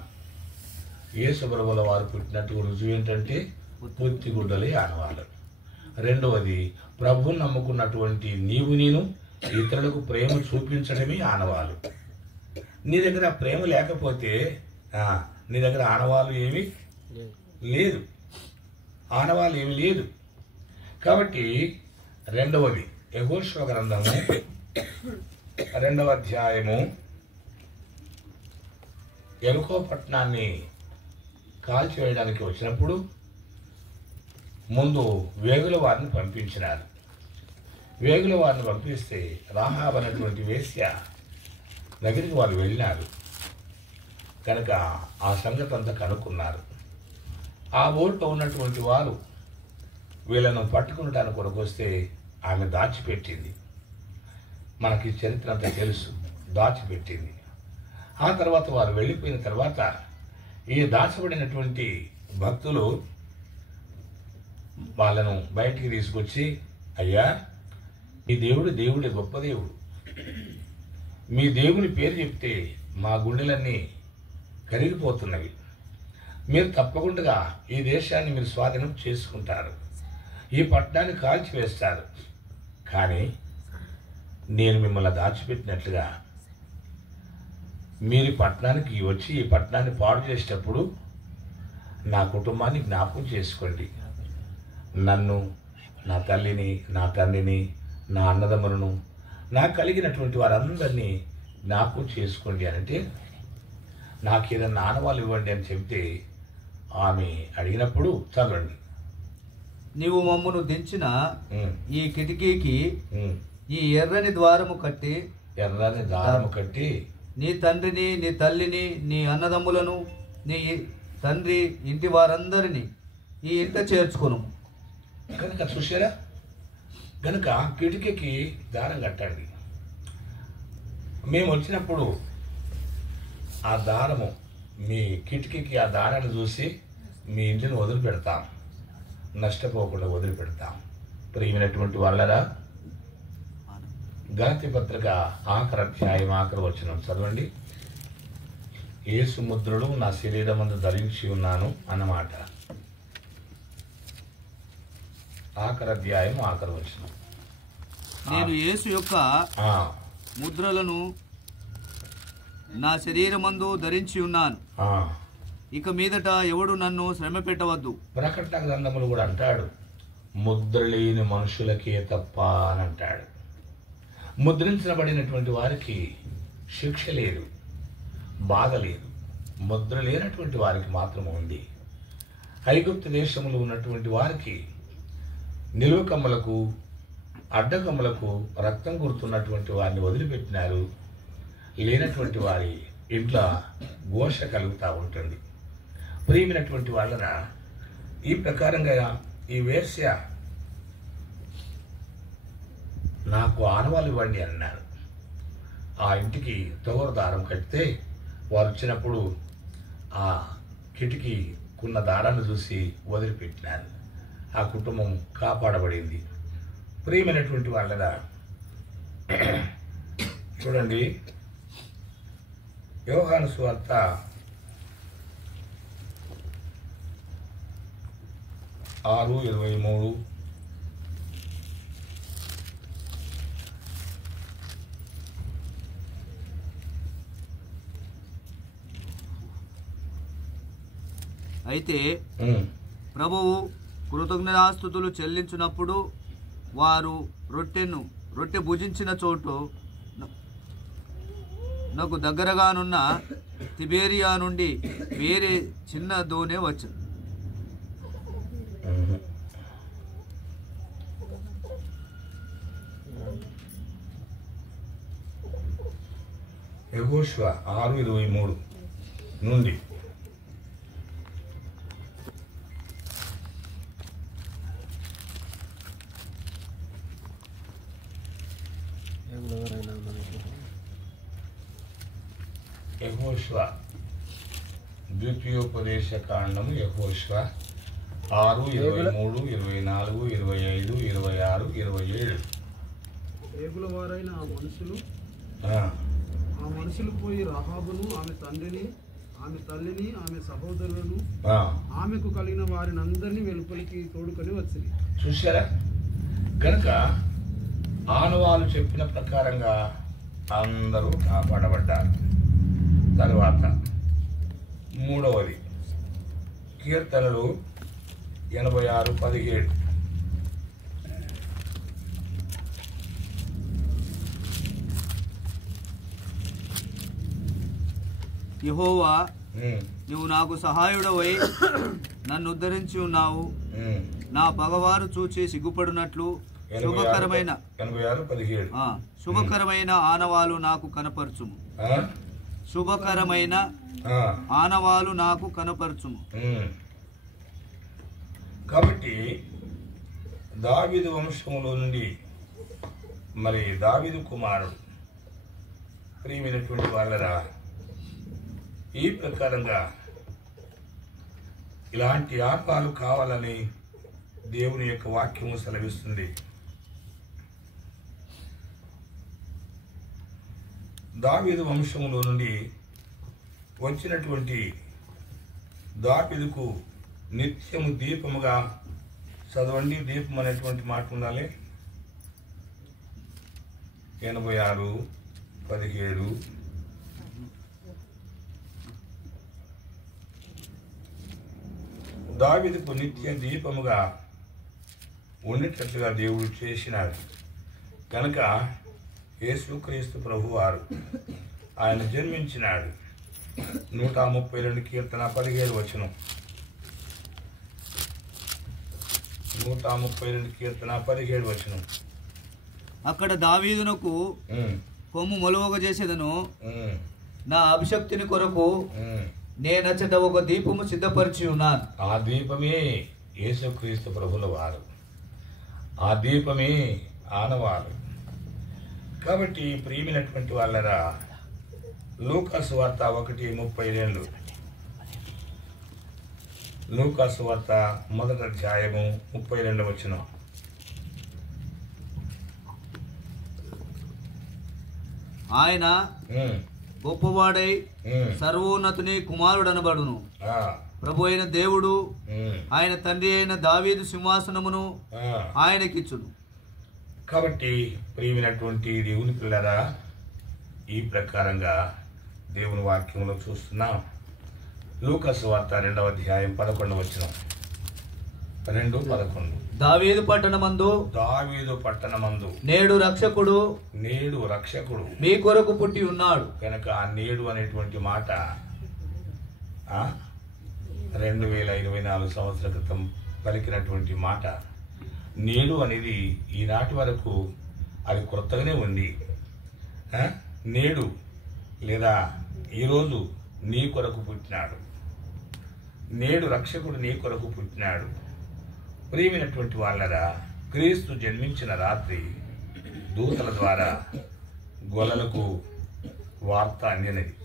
యేసు ప్రభువుల వారు పుట్టినట్టు రుజువు ఏంటంటే పొత్తిగుడ్డలే ఆనవాళ్ళు. 2వది ప్రభువును నమ్ముకున్నటువంటి నేను ఇతరులకు ప్రేమ చూపించడమే ఆనవాళ్ళు. నీ దగ్గర ప్రేమ లేకపోతే నీ దగ్గర ఆనవాళ్ళు ఏమీ లేదు. కాబట్టి 2వది యెహోషువ గ్రంథము 2వ అధ్యాయము యెరికో పట్టణాన్ని కాల్చివేయడానికి వచ్చినప్పుడు ముందు వేగుల వారిని పంపించినారు. వేగుల వారిని పంపిస్తే రాహాబు అనేటువంటి వేశ్య దగ్గరికి వాళ్ళు వెళ్ళినారు. కనుక ఆ సంగతి అంతా కనుక్కున్నారు. ఆ ఊరిలో ఉన్నటువంటి వారు వీళ్ళను పట్టుకునడానికి కొరకు వస్తే ఆమె దాచిపెట్టింది. మనకి చరిత్ర అంతా తెలుసు, దాచిపెట్టింది. ఆ తర్వాత వారు వెళ్ళిపోయిన తర్వాత ఈ దాచబడినటువంటి భక్తులు వాళ్ళను బయటికి తీసుకొచ్చి, అయ్యా ఈ దేవుడే గొప్ప దేవుడు, మీ దేవుని పేరు చెప్తే మా గుండెలన్నీ కరిగిపోతున్నవి. మీరు తప్పకుండా ఈ దేశాన్ని మీరు స్వాధీనం చేసుకుంటారు, ఈ పట్టణాన్ని కాల్చివేస్తారు. కానీ నేను మిమ్మల్ని దాచిపెట్టినట్లుగా మీరు ఈ పట్టణానికి వచ్చి ఈ పట్టణాన్ని పాడు చేసేటప్పుడు నా కుటుంబాన్ని జ్ఞాపకం చేసుకోండి. నన్ను, నా తల్లిని, నా తండ్రిని, నా అన్నదమ్ములను, నాకు కలిగినటువంటి వారందరినీ జ్ఞాపకం చేసుకోండి అంటే నాకు ఏదైనా ఆనవాళ్ళు ఇవ్వండి అని చెబితే ఆమె అడిగినప్పుడు చదవండి. నీవు మమ్మను దించిన ఈ కిటికీకి ఈ ఎర్రని ద్వారము కట్టి నీ తండ్రిని, నీ తల్లిని, నీ అన్నదమ్ములను, నీ తండ్రి ఇంటి వారందరినీ ఈ ఇంట చేర్చుకొను. కనుక చూసారా, కనుక కిటికీకి దారం కట్టండి. మేము వచ్చినప్పుడు ఆ దారము మీ కిటికీకి ఆ దారాన్ని చూసి మీ ఇంటిని వదిలిపెడతాం, నష్టపోకుండా వదిలిపెడతాం. ప్రియమైనటువంటి వాళ్ళరా, గలతీ పత్రిక ఆఖరి అధ్యాయం ఆఖరి వచనం చదవండి. యేసు ముద్రలు నా శరీరమందు ధరించి ఉన్నాను అన్నమాట. ఆఖరి అధ్యాయం ఆఖరి వచనం. నేను యేసు యొక్క ముద్రలను నా శరీరమందు ధరించి ఉన్నాను, ఇక మీదట ఎవడు నన్ను శ్రమ పెట్టవద్దు. ప్రకటన గ్రంథములు కూడా అంటాడు, ముద్ర లేని మనుషులకే తప్ప అని అంటాడు. ముద్రించబడినటువంటి వారికి శిక్ష లేదు, బాధ లేదు. ముద్ర లేనటువంటి వారికి మాత్రం ఉంది. ఐగుప్తు దేశంలో ఉన్నటువంటి వారికి నిలువకమ్మలకు, అడ్డకమ్మలకు రక్తం గుర్తున్నటువంటి వారిని వదిలిపెట్టినారు. లేనటువంటి వారి ఇంట్లో ఘోష కలుగుతూ ఉంటుంది. ప్రియమైనటువంటి వాళ్ళన, ఈ ప్రకారంగా ఈ వేశ్య నాకు ఆనవాళ్ళు ఇవ్వండి అన్నారు. ఆ ఇంటికి తోర దారం కడితే వారు వచ్చినప్పుడు ఆ కిటికీకున్న దారాన్ని చూసి వదిలిపెట్టినారు. ఆ కుటుంబం కాపాడబడింది. ప్రియమైనటువంటి వాళ్ళగా చూడండి, యోహాను సువార్త 6:23. అయితే ప్రభువు కృతజ్ఞతాస్తుతులు చెల్లించినప్పుడు వారు రొట్టె భుజించిన చోటు నాకు దగ్గరగానున్న తిబేరియా నుండి వేరే చిన్న దోణి వచ్చింది. యెహోషువ 6:23 నుండి యెహోషువ ద్వితీయోపదేశ కాండము యెహోషువ 6:23, 24, 25, 26, 27. ఏగుల వారైన ఆ మనుషులు పోయి రహాబును, ఆమె తండ్రిని, ఆమె తల్లిని, ఆమె సహోదరులను, ఆమెకు కలిగిన వారిని అందరినీ వెలుపలికి తోడుకొని వచ్చింది. చూశారా? కనుక ఆనవాళ్ళు చెప్పిన ప్రకారంగా అందరూ కాపాడబడ్డారు. తర్వాత మూడవది కీర్తనలు 86:17. యెహోవా, నువ్వు నాకు సహాయుడవై నన్ను ఉద్ధరించి ఉన్నావు. నా పగవారు చూచి సిగ్గుపడినట్లు శుభకరమైన ఆనవాలు నాకు కనపరచుము. శుభకరమైన ఆనవాలు నాకు కనపరచుము. కాబట్టి దావీదు వంశంలో నుండి మరి దావీదు కుమారుడు, ప్రియమైనటువంటి వాళ్ళరా, ఈ ప్రకారంగా ఇలాంటి ఆత్మలు కావాలని దేవుని యొక్క వాక్యము సెలవిస్తుంది. దావీదు వంశంలో నుండి వచ్చినటువంటి దావీదుకు నిత్యము దీపముగా, చదవండి, దీపం అనేటువంటి మాట ఉండాలి. 86:17 దావీదుకు నిత్య దీపముగా ఉండేటట్లుగా దేవుడు చేసినాడు. కనుక యేసుక్రీస్తు ప్రభువారు ఆయన జన్మించినాడు. 132 కీర్తన 17 వచనం. 132 కీర్తన 17 వచనం. అక్కడ దావీదునకు కొమ్ము మొలవగ చేసేదను, నా అభిషక్తిని కొరకు నేనచ్చట ఒక దీపము సిద్ధపరిచి ఉన్నాను. ఆ దీపమే యేసుక్రీస్తు ప్రభుల వారు, ఆ దీపమే ఆనవారు. కాబట్టి ప్రియమైనటువంటి వాళ్ళరా, లూకాసు వార్త 1:32, లూకాసు వార్త 1వ అధ్యాయము 32వ వచనం. ఆయన గొప్పవాడై సర్వోన్నతుని కుమారుడనబడును. ప్రభు అయిన దేవుడు ఆయన తండ్రి అయిన దావీదు సింహాసనమును ఆయనకిచ్చును. కాబట్టి ప్రియమైనటువంటి దేవుని పిల్లరా, ఈ ప్రకారంగా దేవుని వాక్యంలో చూస్తున్నాం. లూకాసు వార్త 2వ అధ్యాయం 11వ వచనం. 2:11. దావీదు పట్టణమందు నేడు రక్షకుడు మీ కొరకు పుట్టి ఉన్నాడు. కనుక ఆ నేడు అనేటువంటి మాట 2024 సంవత్సరాల క్రితం పలికినటువంటి మాట. నేడు అనేది ఈనాటి వరకు అది కొత్తగానే ఉంది. నేడు లేదా ఈరోజు నీ కొరకు పుట్టినాడు, నేడు రక్షకుడు నీ కొరకు పుట్టినాడు. ప్రియమైనటువంటి వాళ్ళరా, క్రీస్తు జన్మించిన రాత్రి దూతల ద్వారా గొల్లలకు వార్త అందినది.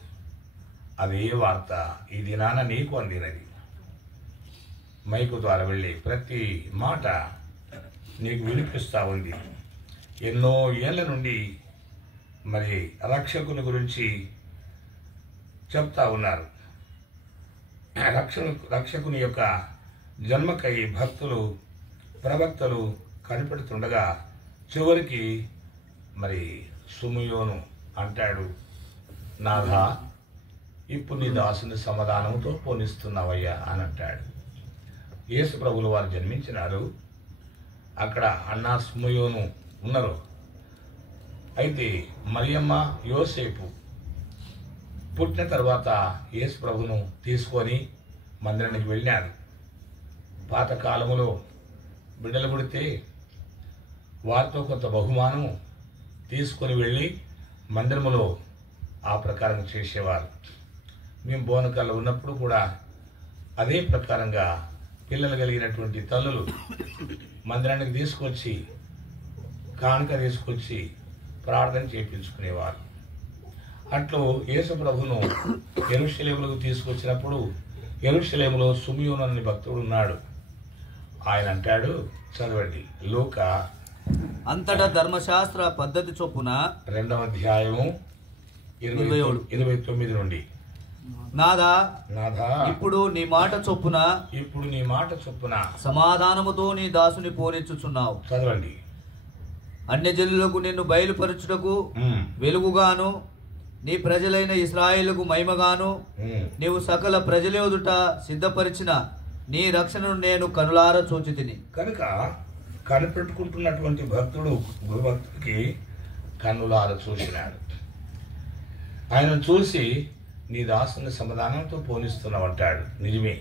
అదే వార్త ఈ దినాన నీకు అందినది. మైకు ద్వారా వెళ్ళి ప్రతి మాట నీకు వినిపిస్తూ ఉంది. ఎన్నో ఏళ్ల నుండి మరి రక్షకుని గురించి చెప్తా ఉన్నారు. రక్షకుని యొక్క జన్మకై భక్తులు ప్రవక్తలు కనిపెడుతుండగా చివరికి మరి సుమయోను అంటాడు, నాథా, ఇప్పుడు నీ దాసుని సమాధానంతో పోనిస్తున్నావయ్యా అని అంటాడు. యేసు ప్రభులు వారు జన్మించినారు. అక్కడ అన్నా సుమయోను ఉన్నారు. అయితే మరియమ్మ యోసేపు పుట్టిన తర్వాత యేసు ప్రభును తీసుకొని మందిరానికి వెళ్ళారు. పాతకాలములో బిడ్డలు పుడితే వారితో కొంత బహుమానం తీసుకొని వెళ్ళి మందిరములో ఆ ప్రకారం చేసేవారు. మేము బోనకాల్లో ఉన్నప్పుడు కూడా అదే ప్రకారంగా పిల్లలు కలిగినటువంటి తల్లులు మందిరానికి తీసుకొచ్చి కానుక తీసుకొచ్చి ప్రార్థన చేయించుకునేవారు. అట్లు యేసు ప్రభును యెరూషలేములకు తీసుకొచ్చినప్పుడు యెరూషలేములో సుమయోను అనే భక్తుడు ఉన్నాడు. ఆయన అంటాడు, చదవండి, లూకా అంతటా ధర్మశాస్త్ర పద్ధతి చొప్పున 2వ అధ్యాయము 29 నుండి, నాదా ఇప్పుడు నీ మాట చొప్పున సమాధానముతో నీ దాసుని పోనిచ్చుచున్నావు. చదవండి. అన్యజనులకు నిన్ను బయలుపరచుటకు వెలుగుగాను, నీ ప్రజలైన ఇశ్రాయేలుకు మహిమగాను, నీవు సకల ప్రజల ఎదుట సిద్ధపరిచిన నీ రక్షణను నేను కనులార చూచితిని. కనుక కనిపెట్టుకుంటున్నటువంటి భక్తుడికి కన్నులార చూసినాడు. ఆయన చూసి నీ దాసుని సమాధానంతో పోనిస్తున్నావంటాడు. నిజమే,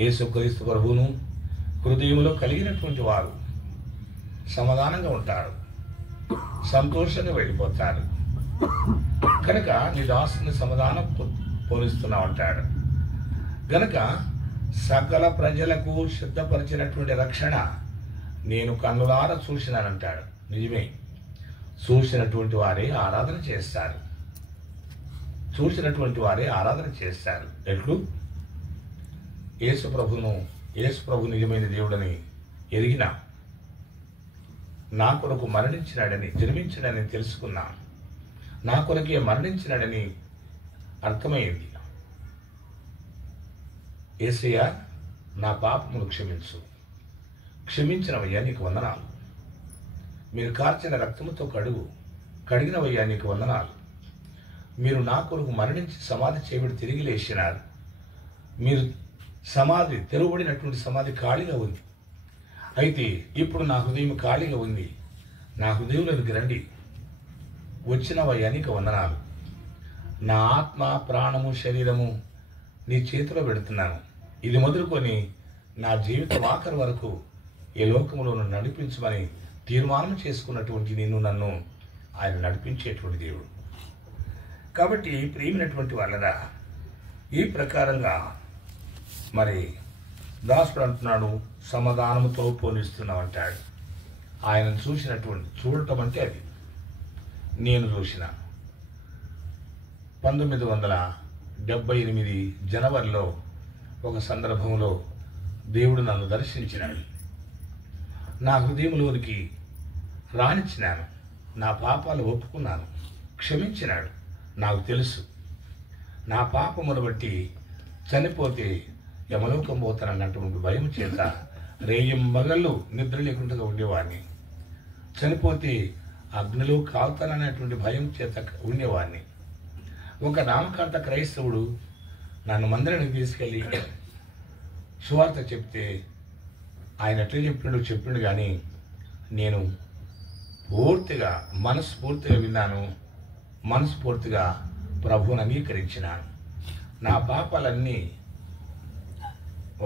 యేసుక్రీస్తు ప్రభువును హృదయంలో కలిగినటువంటి వారు సమాధానంగా ఉంటారు, సంతోషంగా వెళ్ళిపోతారు. కనుక నీ దాసుని సమాధానం పోనిస్తున్నావంటాడు. గనక సకల ప్రజలకు సిద్ధపరిచినటువంటి రక్షణ నేను కన్నులార చూసినానంటాడు. నిజమే, చూసినటువంటి వారే ఆరాధన చేస్తారు. ఎట్లు? యేసు ప్రభు నిజమైన దేవుడని ఎరిగినా, నా కొరకు మరణించినాడని జన్మించాడని తెలుసుకున్నా, నా కొరకే మరణించినాడని అర్థమైంది. యేసయ్యా, నా పాపములు క్షమించు. క్షమించినవయ్యా నీకు వందనాలు. మీరు కార్చిన రక్తముతో కడిగినవయ్యా నీకు వందనాలు. మీరు నా కొరకు మరణించి సమాధి చేయబడి తిరిగి లేచినారు. మీరు సమాధి తెరవబడినటువంటి సమాధి ఖాళీగా ఉంది. అయితే ఇప్పుడు నా హృదయం ఖాళీగా ఉంది. నా హృదయంలోకి రండి. వచ్చినవయ్యా నీకు వందనాలు. నా ఆత్మ, ప్రాణము, శరీరము నీ చేతిలో పెడుతున్నాను. ఇది మొదలుకొని నా జీవితం ఆఖరి వరకు ఈ లోకములో నడిపించమని తీర్మానం చేసుకున్నటువంటి నన్ను ఆయన నడిపించేటువంటి దేవుడు. కాబట్టి ప్రియమైనటువంటి వాళ్ళరా, ఈ ప్రకారంగా మరి దాసుడు అంటున్నాడు, సమాధానముతో పోలిస్తున్నావు అంటాడు. ఆయనను చూడటం అంటే అది నేను చూసిన 1978 జనవరిలో ఒక సందర్భంలో దేవుడు నన్ను దర్శించినాడు. నా హృదయంలోనికి రానిచ్చినాను. నా పాపాలు ఒప్పుకున్నాను. క్షమించినాడు. నాకు తెలుసు నా పాపమును బట్టి చనిపోతే యమలోకం పోతానన్నటువంటి భయం చేత రేయింబగళ్ళు నిద్ర లేకుండా ఉండేవాడిని. చనిపోతే అగ్నిలో కాలుతాననేటువంటి భయం చేత ఉండేవాడిని. ఒక నామకాంత క్రైస్తవుడు నన్ను మందిరానికి తీసుకెళ్ళి సువార్త చెప్తే ఆయన ఎట్లా చెప్పిండు కానీ నేను పూర్తిగా మనస్ఫూర్తిగా విన్నాను. మనస్ఫూర్తిగా ప్రభువుని అంగీకరించినాను. నా పాపాలన్నీ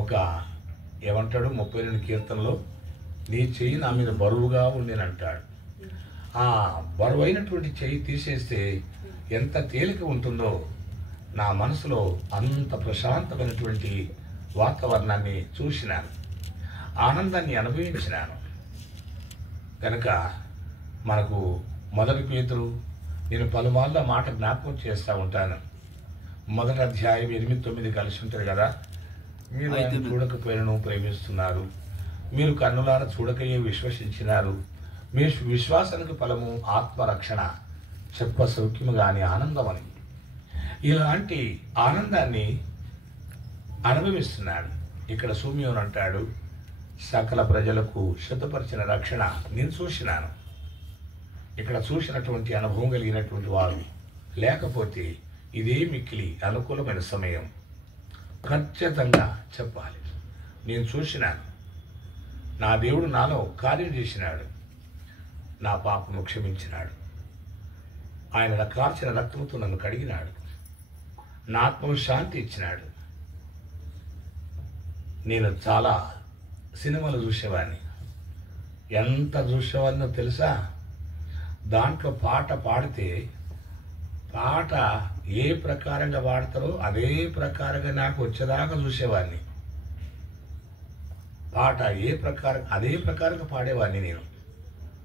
ఒక ఏమంటాడు 32 కీర్తనలో నీ చెయ్యి నా మీద బరువుగా ఉండేనంటాడు. ఆ బరువైనటువంటి చెయ్యి తీసేస్తే ఎంత తేలిక ఉంటుందో నా మనసులో అంత ప్రశాంతమైనటువంటి వాతావరణాన్ని చూసినాను. ఆనందాన్ని అనుభవించినాను. కనుక మనకు 1 పేతురు, నేను పలుమార్లు మాట జ్ఞాపకం చేస్తూ ఉంటాను. 1వ అధ్యాయం 8-9 కలిసి ఉంటుంది కదా. మీరు ఆయన చూడకపోయినను ప్రేమిస్తున్నారు, మీరు కన్నులారా చూడకయే విశ్వసించినారు, మీ విశ్వాసానికి ఫలము ఆత్మరక్షణ, చెప్ప సౌఖ్యము గాని ఆనందం అని. ఇలాంటి ఆనందాన్ని అనుభవిస్తున్నాడు. ఇక్కడ సూమ్యోన్ అంటాడు, సకల ప్రజలకు శుద్ధపరిచిన రక్షణ నేను చూసినాను. ఇక్కడ చూసినటువంటి అనుభవం కలిగినటువంటి వారు లేకపోతే ఇదే మిక్కిలి అనుకూలమైన సమయం. ఖచ్చితంగా చెప్పాలి, నేను చూసినాను. నా దేవుడు నాలో కార్యం చేసినాడు. నా పాపము క్షమించినాడు. ఆయన కార్చిన రక్తముతో నన్ను కడిగినాడు. నా ఆత్మకు శాంతి ఇచ్చినాడు. నేను చాలా సినిమాలు చూసేవాడిని. ఎంత చూసేవాడినో తెలుసా? దాంట్లో పాట పాడితే పాట ఏ ప్రకారంగా పాడతారో అదే ప్రకారంగా నాకు వచ్చేదాకా చూసేవాడిని. పాట అదే ప్రకారంగా పాడేవాడిని నేను.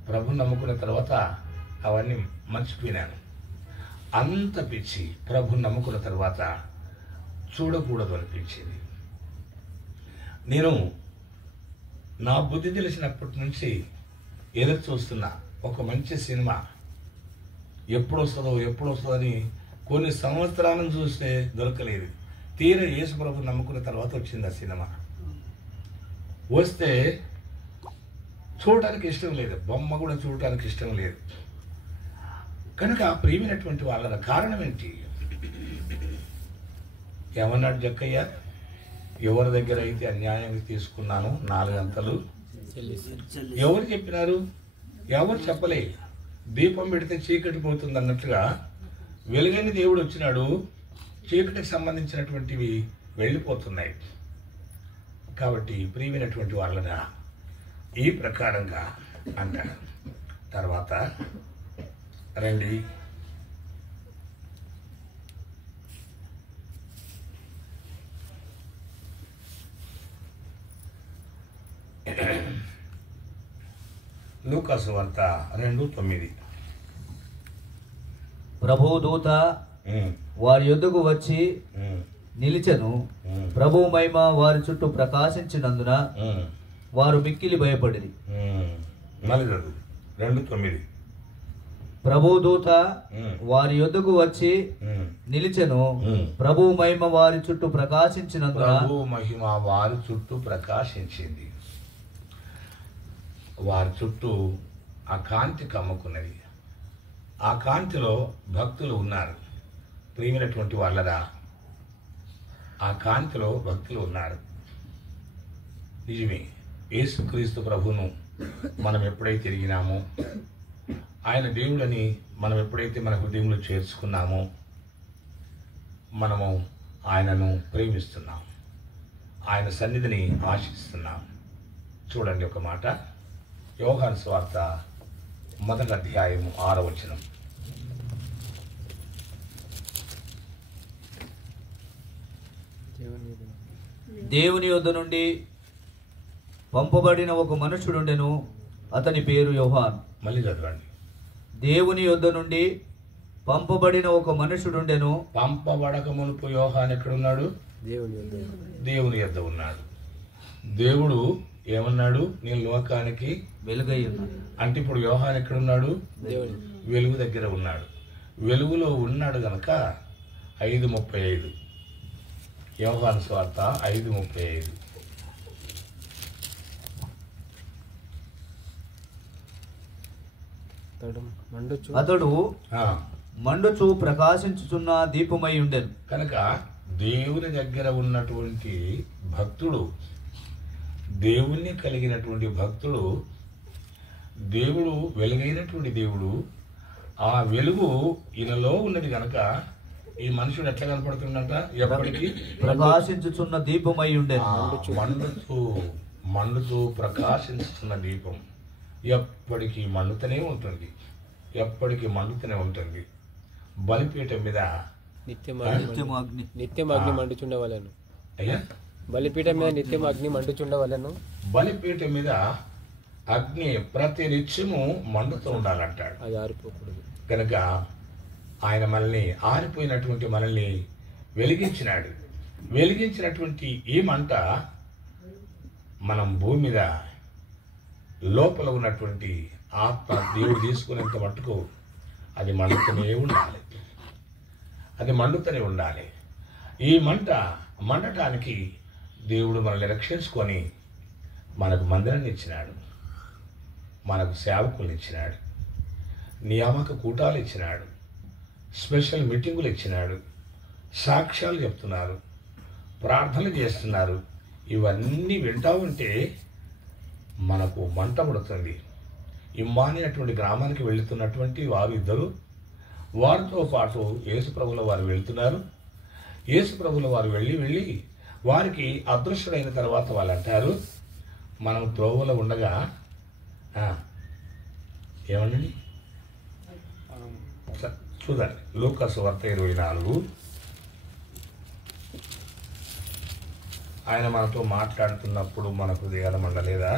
ప్రభుని నమ్ముకున్న తర్వాత అవన్నీ మర్చిపోయినాను. అంత పిచ్చి ప్రభుని నమ్ముకున్న తర్వాత చూడకూడదు అనిపించింది. నేను నా బుద్ధి తెలిసినప్పటి నుంచి ఎదురు చూస్తున్నా ఒక మంచి సినిమా ఎప్పుడు వస్తుందని కొన్ని సంవత్సరాలను చూస్తే దొరకలేదు. తీరా యేసు ప్రభు నమ్ముకున్న తర్వాత వచ్చింది ఆ సినిమా. వస్తే చూడటానికి ఇష్టం లేదు, బొమ్మ కూడా చూడటానికి ఇష్టం లేదు. కనుక ప్రియమైనటువంటి వాళ్ళ కారణం ఏంటి? ఏమన్నాడు జక్కయ్య? ఎవరి దగ్గర అయితే అన్యాయంగా తీసుకున్నాను 4 గంటలు ఎవరు చెప్పినారు? ఎవరు చెప్పలే. దీపం పెడితే చీకటి పోతుంది అన్నట్లుగా వెలుగని దేవుడు వచ్చినాడు, చీకటికి సంబంధించినటువంటివి వెళ్ళిపోతున్నాయి. కాబట్టి ప్రియమైనటువంటి వాళ్ళగా ఈ ప్రకారంగా అంటాడు. తర్వాత రండి, లూకాసు వార్త 2:9. ప్రభువు దూత వారి యొద్దకు వచ్చి నిలిచెను. ప్రభువు మహిమ వారి చుట్టూ ప్రకాశించినందున వారు మిక్కిలి భయపడిరి. మళ్ళీ 2:9. ప్రభుదూత ఉమ్, వారి యొద్దకు వచ్చి ఉమ్, నిలిచెను. ఉమ్. ప్రభు మహిమ వారి చుట్టూ ప్రకాశించినందున ప్రభు మహిమ వారి చుట్టూ ప్రకాశించింది. వారి చుట్టూ ఆ కాంతి కమ్ముకున్నది. ఆ కాంతిలో భక్తులు ఉన్నారు. ప్రియమైనటువంటి వాళ్ళరా, ఆ కాంతిలో భక్తులు ఉన్నారు. నిజమే, యేసుక్రీస్తు ప్రభును మనం ఎప్పుడైతే ఎరిగినామో, ఆయన దేవుడని మనం ఎప్పుడైతే మన హృదయంలో చేర్చుకున్నామో, మనము ఆయనను ప్రేమిస్తున్నాం, ఆయన సన్నిధిని ఆశిస్తున్నాం. చూడండి ఒక మాట, యోహాను సువార్త 1వ అధ్యాయము 6వ వచనం. దేవుని యొద్ద నుండి పంపబడిన ఒక మనుషుడుండెను, అతని పేరు యోహాన్. మళ్ళీ చదవండి. దేవుని యొద్ద నుండి పంపబడిన ఒక మనుషుడుండెను. పంపబడక మునుపు యోహాను ఎక్కడున్నాడు? దేవుని యొద్ద ఉన్నాడు. దేవుడు ఏమన్నాడు? నేను లోకానికి వెలుగై ఉన్నాడు. అంటే ఇప్పుడు యోహాను ఎక్కడున్నాడు? వెలుగు దగ్గర ఉన్నాడు. వెలుగులో ఉన్నాడు గనక 5:35, యోహాను సువార్త 5:35. అతడు మండుచు ప్రకాశించుచున్న దీపమై ఉండెను. కనుక దేవుని దగ్గర ఉన్నటువంటి భక్తుడు, దేవుణ్ణి కలిగినటువంటి భక్తుడు, దేవుడు వెలుగైనటువంటి దేవుడు, ఆ వెలుగు ఈయనలో ఉన్నది గనక ఈ మనుషుడు ఎట్లా కనపడుతుందంట? ఎప్పటికీ ప్రకాశించుచున్న దీపమై ఉండెను. మండుతూ ప్రకాశించుతున్న దీపం ఎప్పటికీ మండుతూనే ఉంటుంది, ఎప్పటికీ మండుతూనే ఉంటుంది. బలిపీఠం మీద నిత్యం అగ్ని నిత్యం అగ్ని మండుచుండవలను. అయ్యా, బలిపీఠం మీద నిత్యం అగ్ని మండుచుండవలను. బలిపీఠం మీద అగ్ని ప్రతి నిత్యము మండుతూ ఉండాలంటాడు. అది ఆరిపోకూడదు. కనుక ఆయన మనల్ని, ఆరిపోయినటువంటి మనల్ని వెలిగించినాడు. వెలిగించినటువంటి ఈ మంట మనం భూమి మీద లోపల ఉన్నటువంటి ఆత్మ దేవుడు తీసుకునేంత మట్టుకు అది మండుతూనే ఉండాలి, అది మండుతూనే ఉండాలి. ఈ మంట మండటానికి దేవుడు మనల్ని రక్షించుకొని మనకు మందిరాన్ని ఇచ్చినాడు, మనకు సేవకులు ఇచ్చినాడు, నియామక కూటాలు ఇచ్చినాడు, స్పెషల్ మీటింగులు ఇచ్చినాడు, సాక్ష్యాలు చెప్తున్నారు, ప్రార్థనలు చేస్తున్నారు. ఇవన్నీ వింటా ఉంటే మనకు మంట పడుతుంది. ఇమ్మాని అటువంటి గ్రామానికి వెళుతున్నటువంటి వారు ఇద్దరు, వారితో పాటు యేసుప్రభుల వారు వెళ్తున్నారు. యేసుప్రభుల వారు వెళ్ళి వారికి అదృశ్యుడైన తర్వాత వాళ్ళు అంటారు, మనం త్రోవలో ఉండగా ఏమండి చూడండి, లూకా సువార్త 24. ఆయన మనతో మాట్లాడుతున్నప్పుడు మన హృదయాల మండలేదా?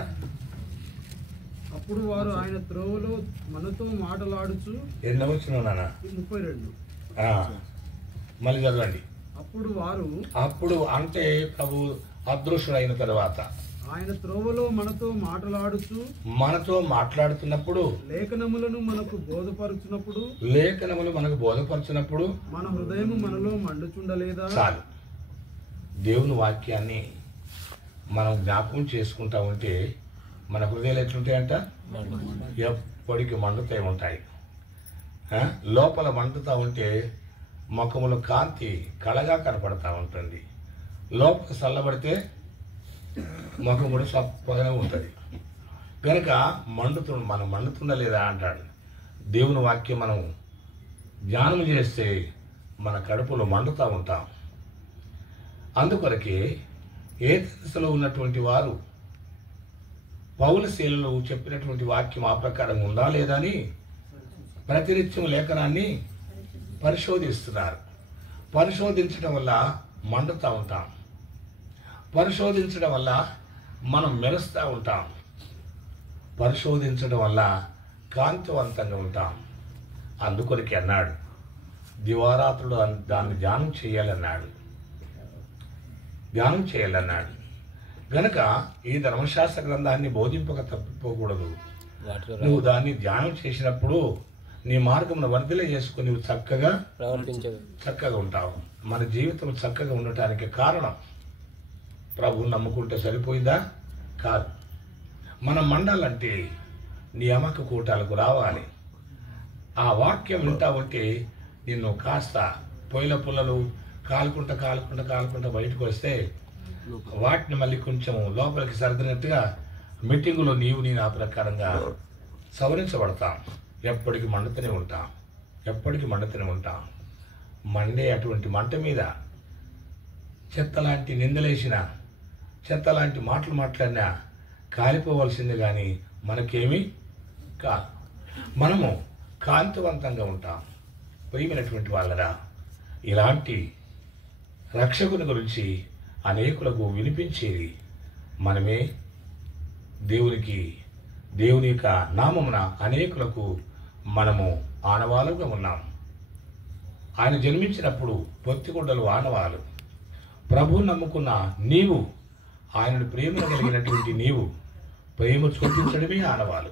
అప్పుడు వారు ఆయన త్రోవలో మనతో మాటలాడుచు. ఎన్నో వచ్చినావు నాన్న? 32. మళ్ళీ చదవండి. అప్పుడు అంటే ప్రభు అదృశ్యుడైన తర్వాత ఆయన త్రోవలో మనతో మాట్లాడుతున్నప్పుడు, లేఖనములు మనకు బోధపరుచున్నప్పుడు మన హృదయము మనలో మండుచుండలేదా? చాలు. దేవుని వాక్యాన్ని మనం జ్ఞాపకం చేసుకుంటా ఉంటే మన హృదయాలు ఎట్లుంటాయంట? ఎప్పటికీ మండుతూ ఉంటాయి. లోపల మండుతూ ఉంటే ముఖములో కాంతి కళగా కనపడతా ఉంటుంది. లోపల చల్లబడితే ముఖం కూడా చప్పగానే ఉంటుంది. కనుక మనం మండుతుండలేదా అంటాడు. దేవుని వాక్యం మనం ధ్యానం చేస్తే మన కడుపులో మండుతూ ఉంటాం. అందుకొరకే ఏ దశలో ఉన్నటువంటి వారు పౌలు శీలలో చెప్పినటువంటి వాక్యం ఆ ప్రకారం ఉందా లేదా అని ప్రతినిత్యం లేఖనాన్ని పరిశోధిస్తున్నారు. పరిశోధించడం వల్ల మండుతూ ఉంటాం, పరిశోధించడం వల్ల మనం మెరుస్తూ ఉంటాం, పరిశోధించడం వల్ల కాంతివంతంగా ఉంటాం. అందుకొరికి అన్నాడు, దివారాత్రుడు దాన్ని ధ్యానం చేయాలన్నాడు. గనక ఈ ధర్మశాస్త్ర గ్రంథాన్ని బోధింపక తప్పిపోకూడదు. నువ్వు దాన్ని ధ్యానం చేసినప్పుడు నీ మార్గమును వర్ధిల్ల చేసుకుని నువ్వు ప్రవర్తించదు. చక్కగా ఉంటావు. మన జీవితం చక్కగా ఉండటానికి కారణం ప్రభువుని నమ్ముకుంటే సరిపోయిందా? కాదు. మనం మండాలంటే నియామక కూటాలకు రావాలి. ఆ వాక్యం వింటా ఉంటే నిన్ను కాస్త పొయ్యిల పుల్లలు కాలుకుంటా బయటకు వస్తే వాటిని మళ్ళీ కొంచెం లోపలికి సర్దినట్టుగా మీటింగులో నేను ఆ ప్రకారంగా సవరించబడతాం. ఎప్పటికీ మండుతూనే ఉంటాం. మండే అటువంటి మంట మీద చెత్తలాంటి నిందలేసిన, చెత్తలాంటి మాటలు మాట్లాడినా కాలిపోవలసింది, కానీ మనకేమీ కాదు. మనము కాంతివంతంగా ఉంటాం. ప్రియమైనటువంటి వాళ్ళరా, ఇలాంటి రక్షకుని గురించి అనేకులకు వినిపించేది మనమే. దేవుని యొక్క నామమున అనేకులకు మనము ఆనవాలుగా ఉన్నాం. ఆయన జన్మించినప్పుడు పొత్తిగుడ్డలు ఆనవాలు. ప్రభువు నమ్ముకున్న నీవు, ఆయనను ప్రేమను కలిగినటువంటి నీవు ప్రేమ చూపించడమే ఆనవాలు,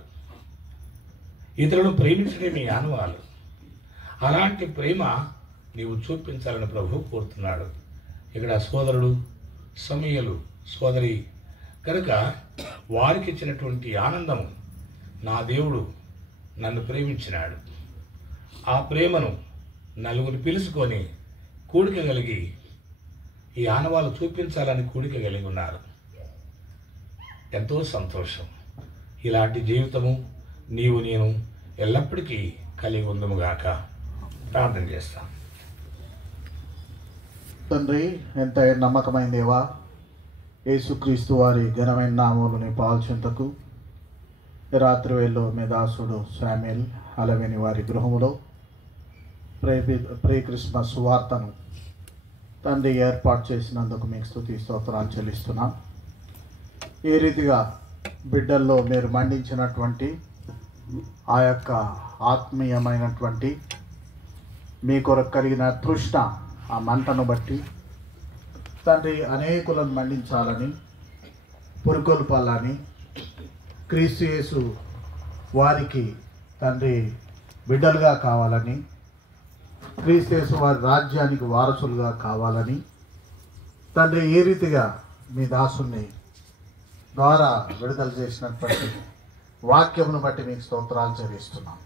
ఇతరులను ప్రేమించడమే ఆనవాలు. అలాంటి ప్రేమ నీవు చూపించాలని ప్రభువు కోరుతున్నాడు. ఇక్కడ సోదరుడు సమూయేలు, సోదరి కనుక వారికి ఇచ్చినటువంటి ఆనందము, నా దేవుడు నన్ను ప్రేమించినాడు. ఆ ప్రేమను నలుగురు పిలుచుకొని కూడిక కలిగి ఈ ఆనవాళ్ళు చూపించాలని కూడిక కలిగి ఉన్నారు. ఎంతో సంతోషం. ఇలాంటి జీవితము నేను ఎల్లప్పటికీ కలిగి ఉందముగాక. ప్రార్థన చేస్తాం. తండ్రి, ఎంత నమ్మకమైన దేవా, యేసుక్రీస్తు వారి ఘనమైన నామములని పాల్చెంతకు రాత్రి వేళలో మీ దాసుడు శామ్యూయల్ అలవేని వారి గృహములో ప్రే క్రిస్మస్ వార్తను తండ్రి ఏర్పాటు చేసినందుకు మీకు స్తుతి స్తోత్రాలు చెల్లిస్తున్నాం. ఈ రీతిగా బిడ్డల్లో మీరు మండించినటువంటి ఆ యొక్క ఆత్మీయమైనటువంటి మీ కొరకు కలిగిన తృష్ణ, ఆ మంటను బట్టి తండ్రి అనేకులను మండించాలని, పురుకొల్పాలని, క్రీస్తు యేసు వారికి తండ్రి బిడ్డలుగా కావాలని, క్రీస్తు యేసు వారి రాజ్యానికి వారసులుగా కావాలని తండ్రి ఏ రీతిగా మీ దాసుని ద్వారా విడుదల చేసినటువంటి వాక్యమును బట్టి మీకు స్తోత్రాలు చెల్లిస్తున్నాం.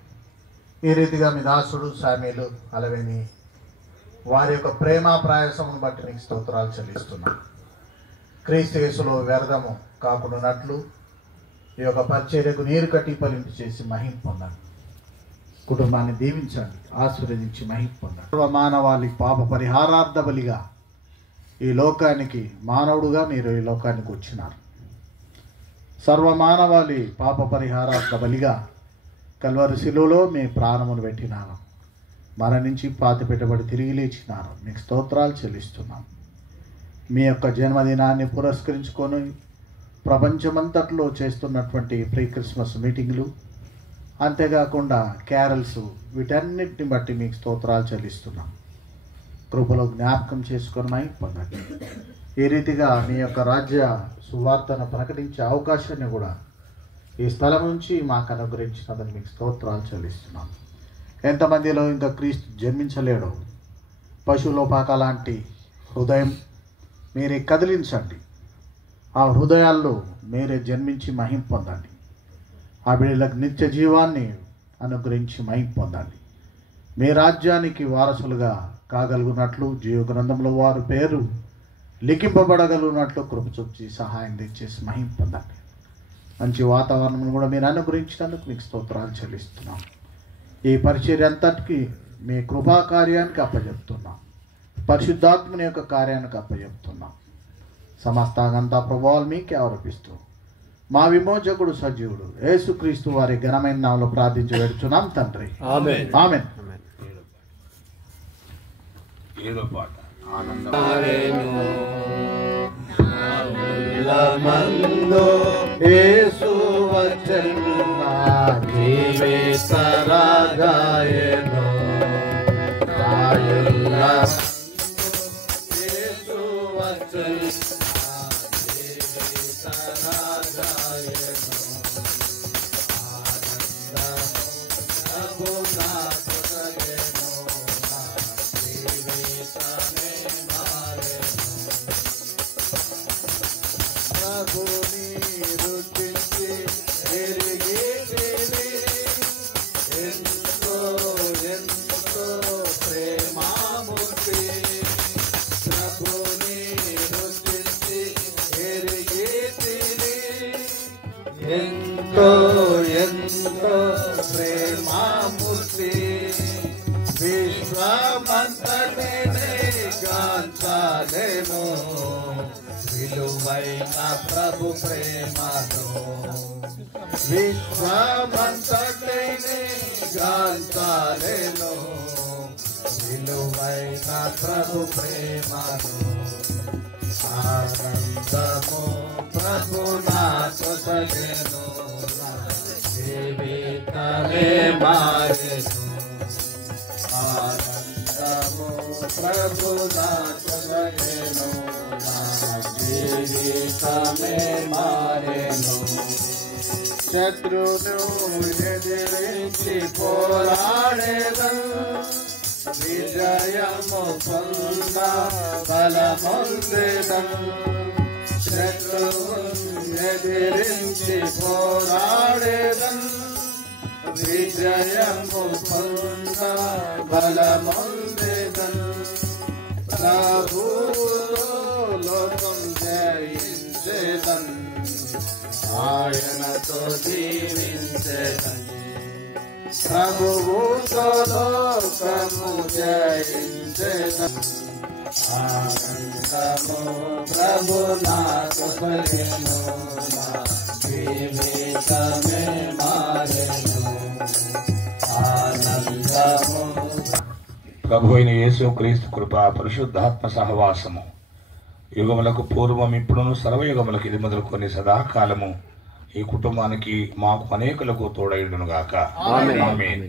ఈ రీతిగా మీ దాసుడు శామ్యూయలు అలవేని వారి యొక్క ప్రేమ ప్రయాసమును బట్టి మీకు స్తోత్రాలు చెల్లిస్తున్నాం. క్రీస్తు యేసులో వ్యర్థము కాకుండానట్లు ఈ యొక్క పరిచర్యకు నీరు కట్టి ఫలింపు చేసి మహిమ పొందండి. కుటుంబాన్ని దీవించండి, ఆశీర్వదించి మహిమ పొందండి. సర్వమానవాళి పాప పరిహారార్థ బలిగా ఈ లోకానికి మానవుడుగా మీరు ఈ లోకానికి వచ్చినారు. సర్వమానవాళి పాప పరిహారార్థ బలిగా కల్వరి శిలువలో మీ ప్రాణమును పెట్టినారు, మరణించి పాతి పెట్టబడి తిరిగి లేచినారు. మీకు స్తోత్రాలు చెల్లిస్తున్నాం. మీ యొక్క జన్మదినాన్ని పురస్కరించుకొని ప్రపంచమంతట్లో చేస్తున్నటువంటి ప్రీ క్రిస్మస్ మీటింగ్లు, అంతేకాకుండా క్యారల్స్, వీటన్నిటిని బట్టి మీకు స్తోత్రాలు చెల్లిస్తున్నాం. కృపలో జ్ఞాపకం చేసుకొని మై పొందండి. ఈ రీతిగా మీ యొక్క రాజ్య సువార్తను ప్రకటించే అవకాశాన్ని కూడా ఈ స్థలం నుంచి మాకు అనుగ్రహించినందుకు మీకు స్తోత్రాలు చెల్లిస్తున్నాం. ఎంతమందిలో ఇంకా క్రీస్తు జన్మించలేడో పశువులోపాక లాంటి హృదయం మీరే కదిలించండి. ఆ హృదయాల్లో మీరే జన్మించి మహిమ పొందండి. ఆ బిడ్డలకు నిత్య జీవాన్ని అనుగ్రహించి మహిమ పొందండి. మీ రాజ్యానికి వారసులుగా కాగలుగునట్లు, జీవ గ్రంథంలో వారి పేరు లిఖింపబడగలుగునట్లు కృప చూపి సహాయం తెచ్చేసి మహిమ పొందండి. మంచి వాతావరణం కూడా మీరు అనుగ్రహించినందుకు మీకు స్తోత్రాలు చెల్లిస్తున్నాం. ఈ పరిచర్య అంతటికి మీ కృపా కార్యానికి అప్పచెప్తున్నాం, పరిశుద్ధాత్మని యొక్క కార్యానికి అప్పచెప్తున్నాం. సమస్తాగంతా ప్రభావాలు మీకే ఆరోపిస్తూ మా విమోచకుడు సజీవుడు యేసుక్రీస్తు వారి ఘనమైన నామములో ప్రార్థించి వేడుచున్నాం తండ్రి. ఆమేన్. ఆమేన్. ఏదో పాట యేసు వచ్చెను నా జీవిత రాజాయను రాయుల యేసు వచ్చెను నా జీవిత రాజాయను ఆనంద ప్రభునా ఎంతో ఎంతో ప్రేమామూర్తి విశ్వమంతటిని గాంచాలేను విలువైన ప్రభు ప్రేమను విశ్వమంతటిని గాంచాలేను విలువైన ప్రభు ప్రేమను ఆనందము ప్రభు నాకు సగెను జీవితమే మారెను ఆనందము ప్రభు నాకు సగెను జీవితమే మారెను శత్రును ఎదిరించి పోరాడేదను విజయము పొంద బలమొందెదను శత్రువును ఎదిరించి పోరాడేదను విజయము పొంద బలమొందెదను ప్రభువుతో లోకం జయించెదను ఆయనతో జీవించెదను ప్రభువుతో లోకము జయించెదను ఆనందము ప్రభు నాకు కలిగెను నా జీవితమే మారెను ఆనందము. ప్రభు అయిన యేసు క్రీస్తు కృప పరిశుద్ధాత్మ సహవాసము యుగములకు పూర్వం ఇప్పుడును సర్వయుగములకు ఇది మొదలుకొని సదాకాలము ఈ కుటుంబానికి మాకు అనేకులకు తోడైండును గాక. ఆమేన్.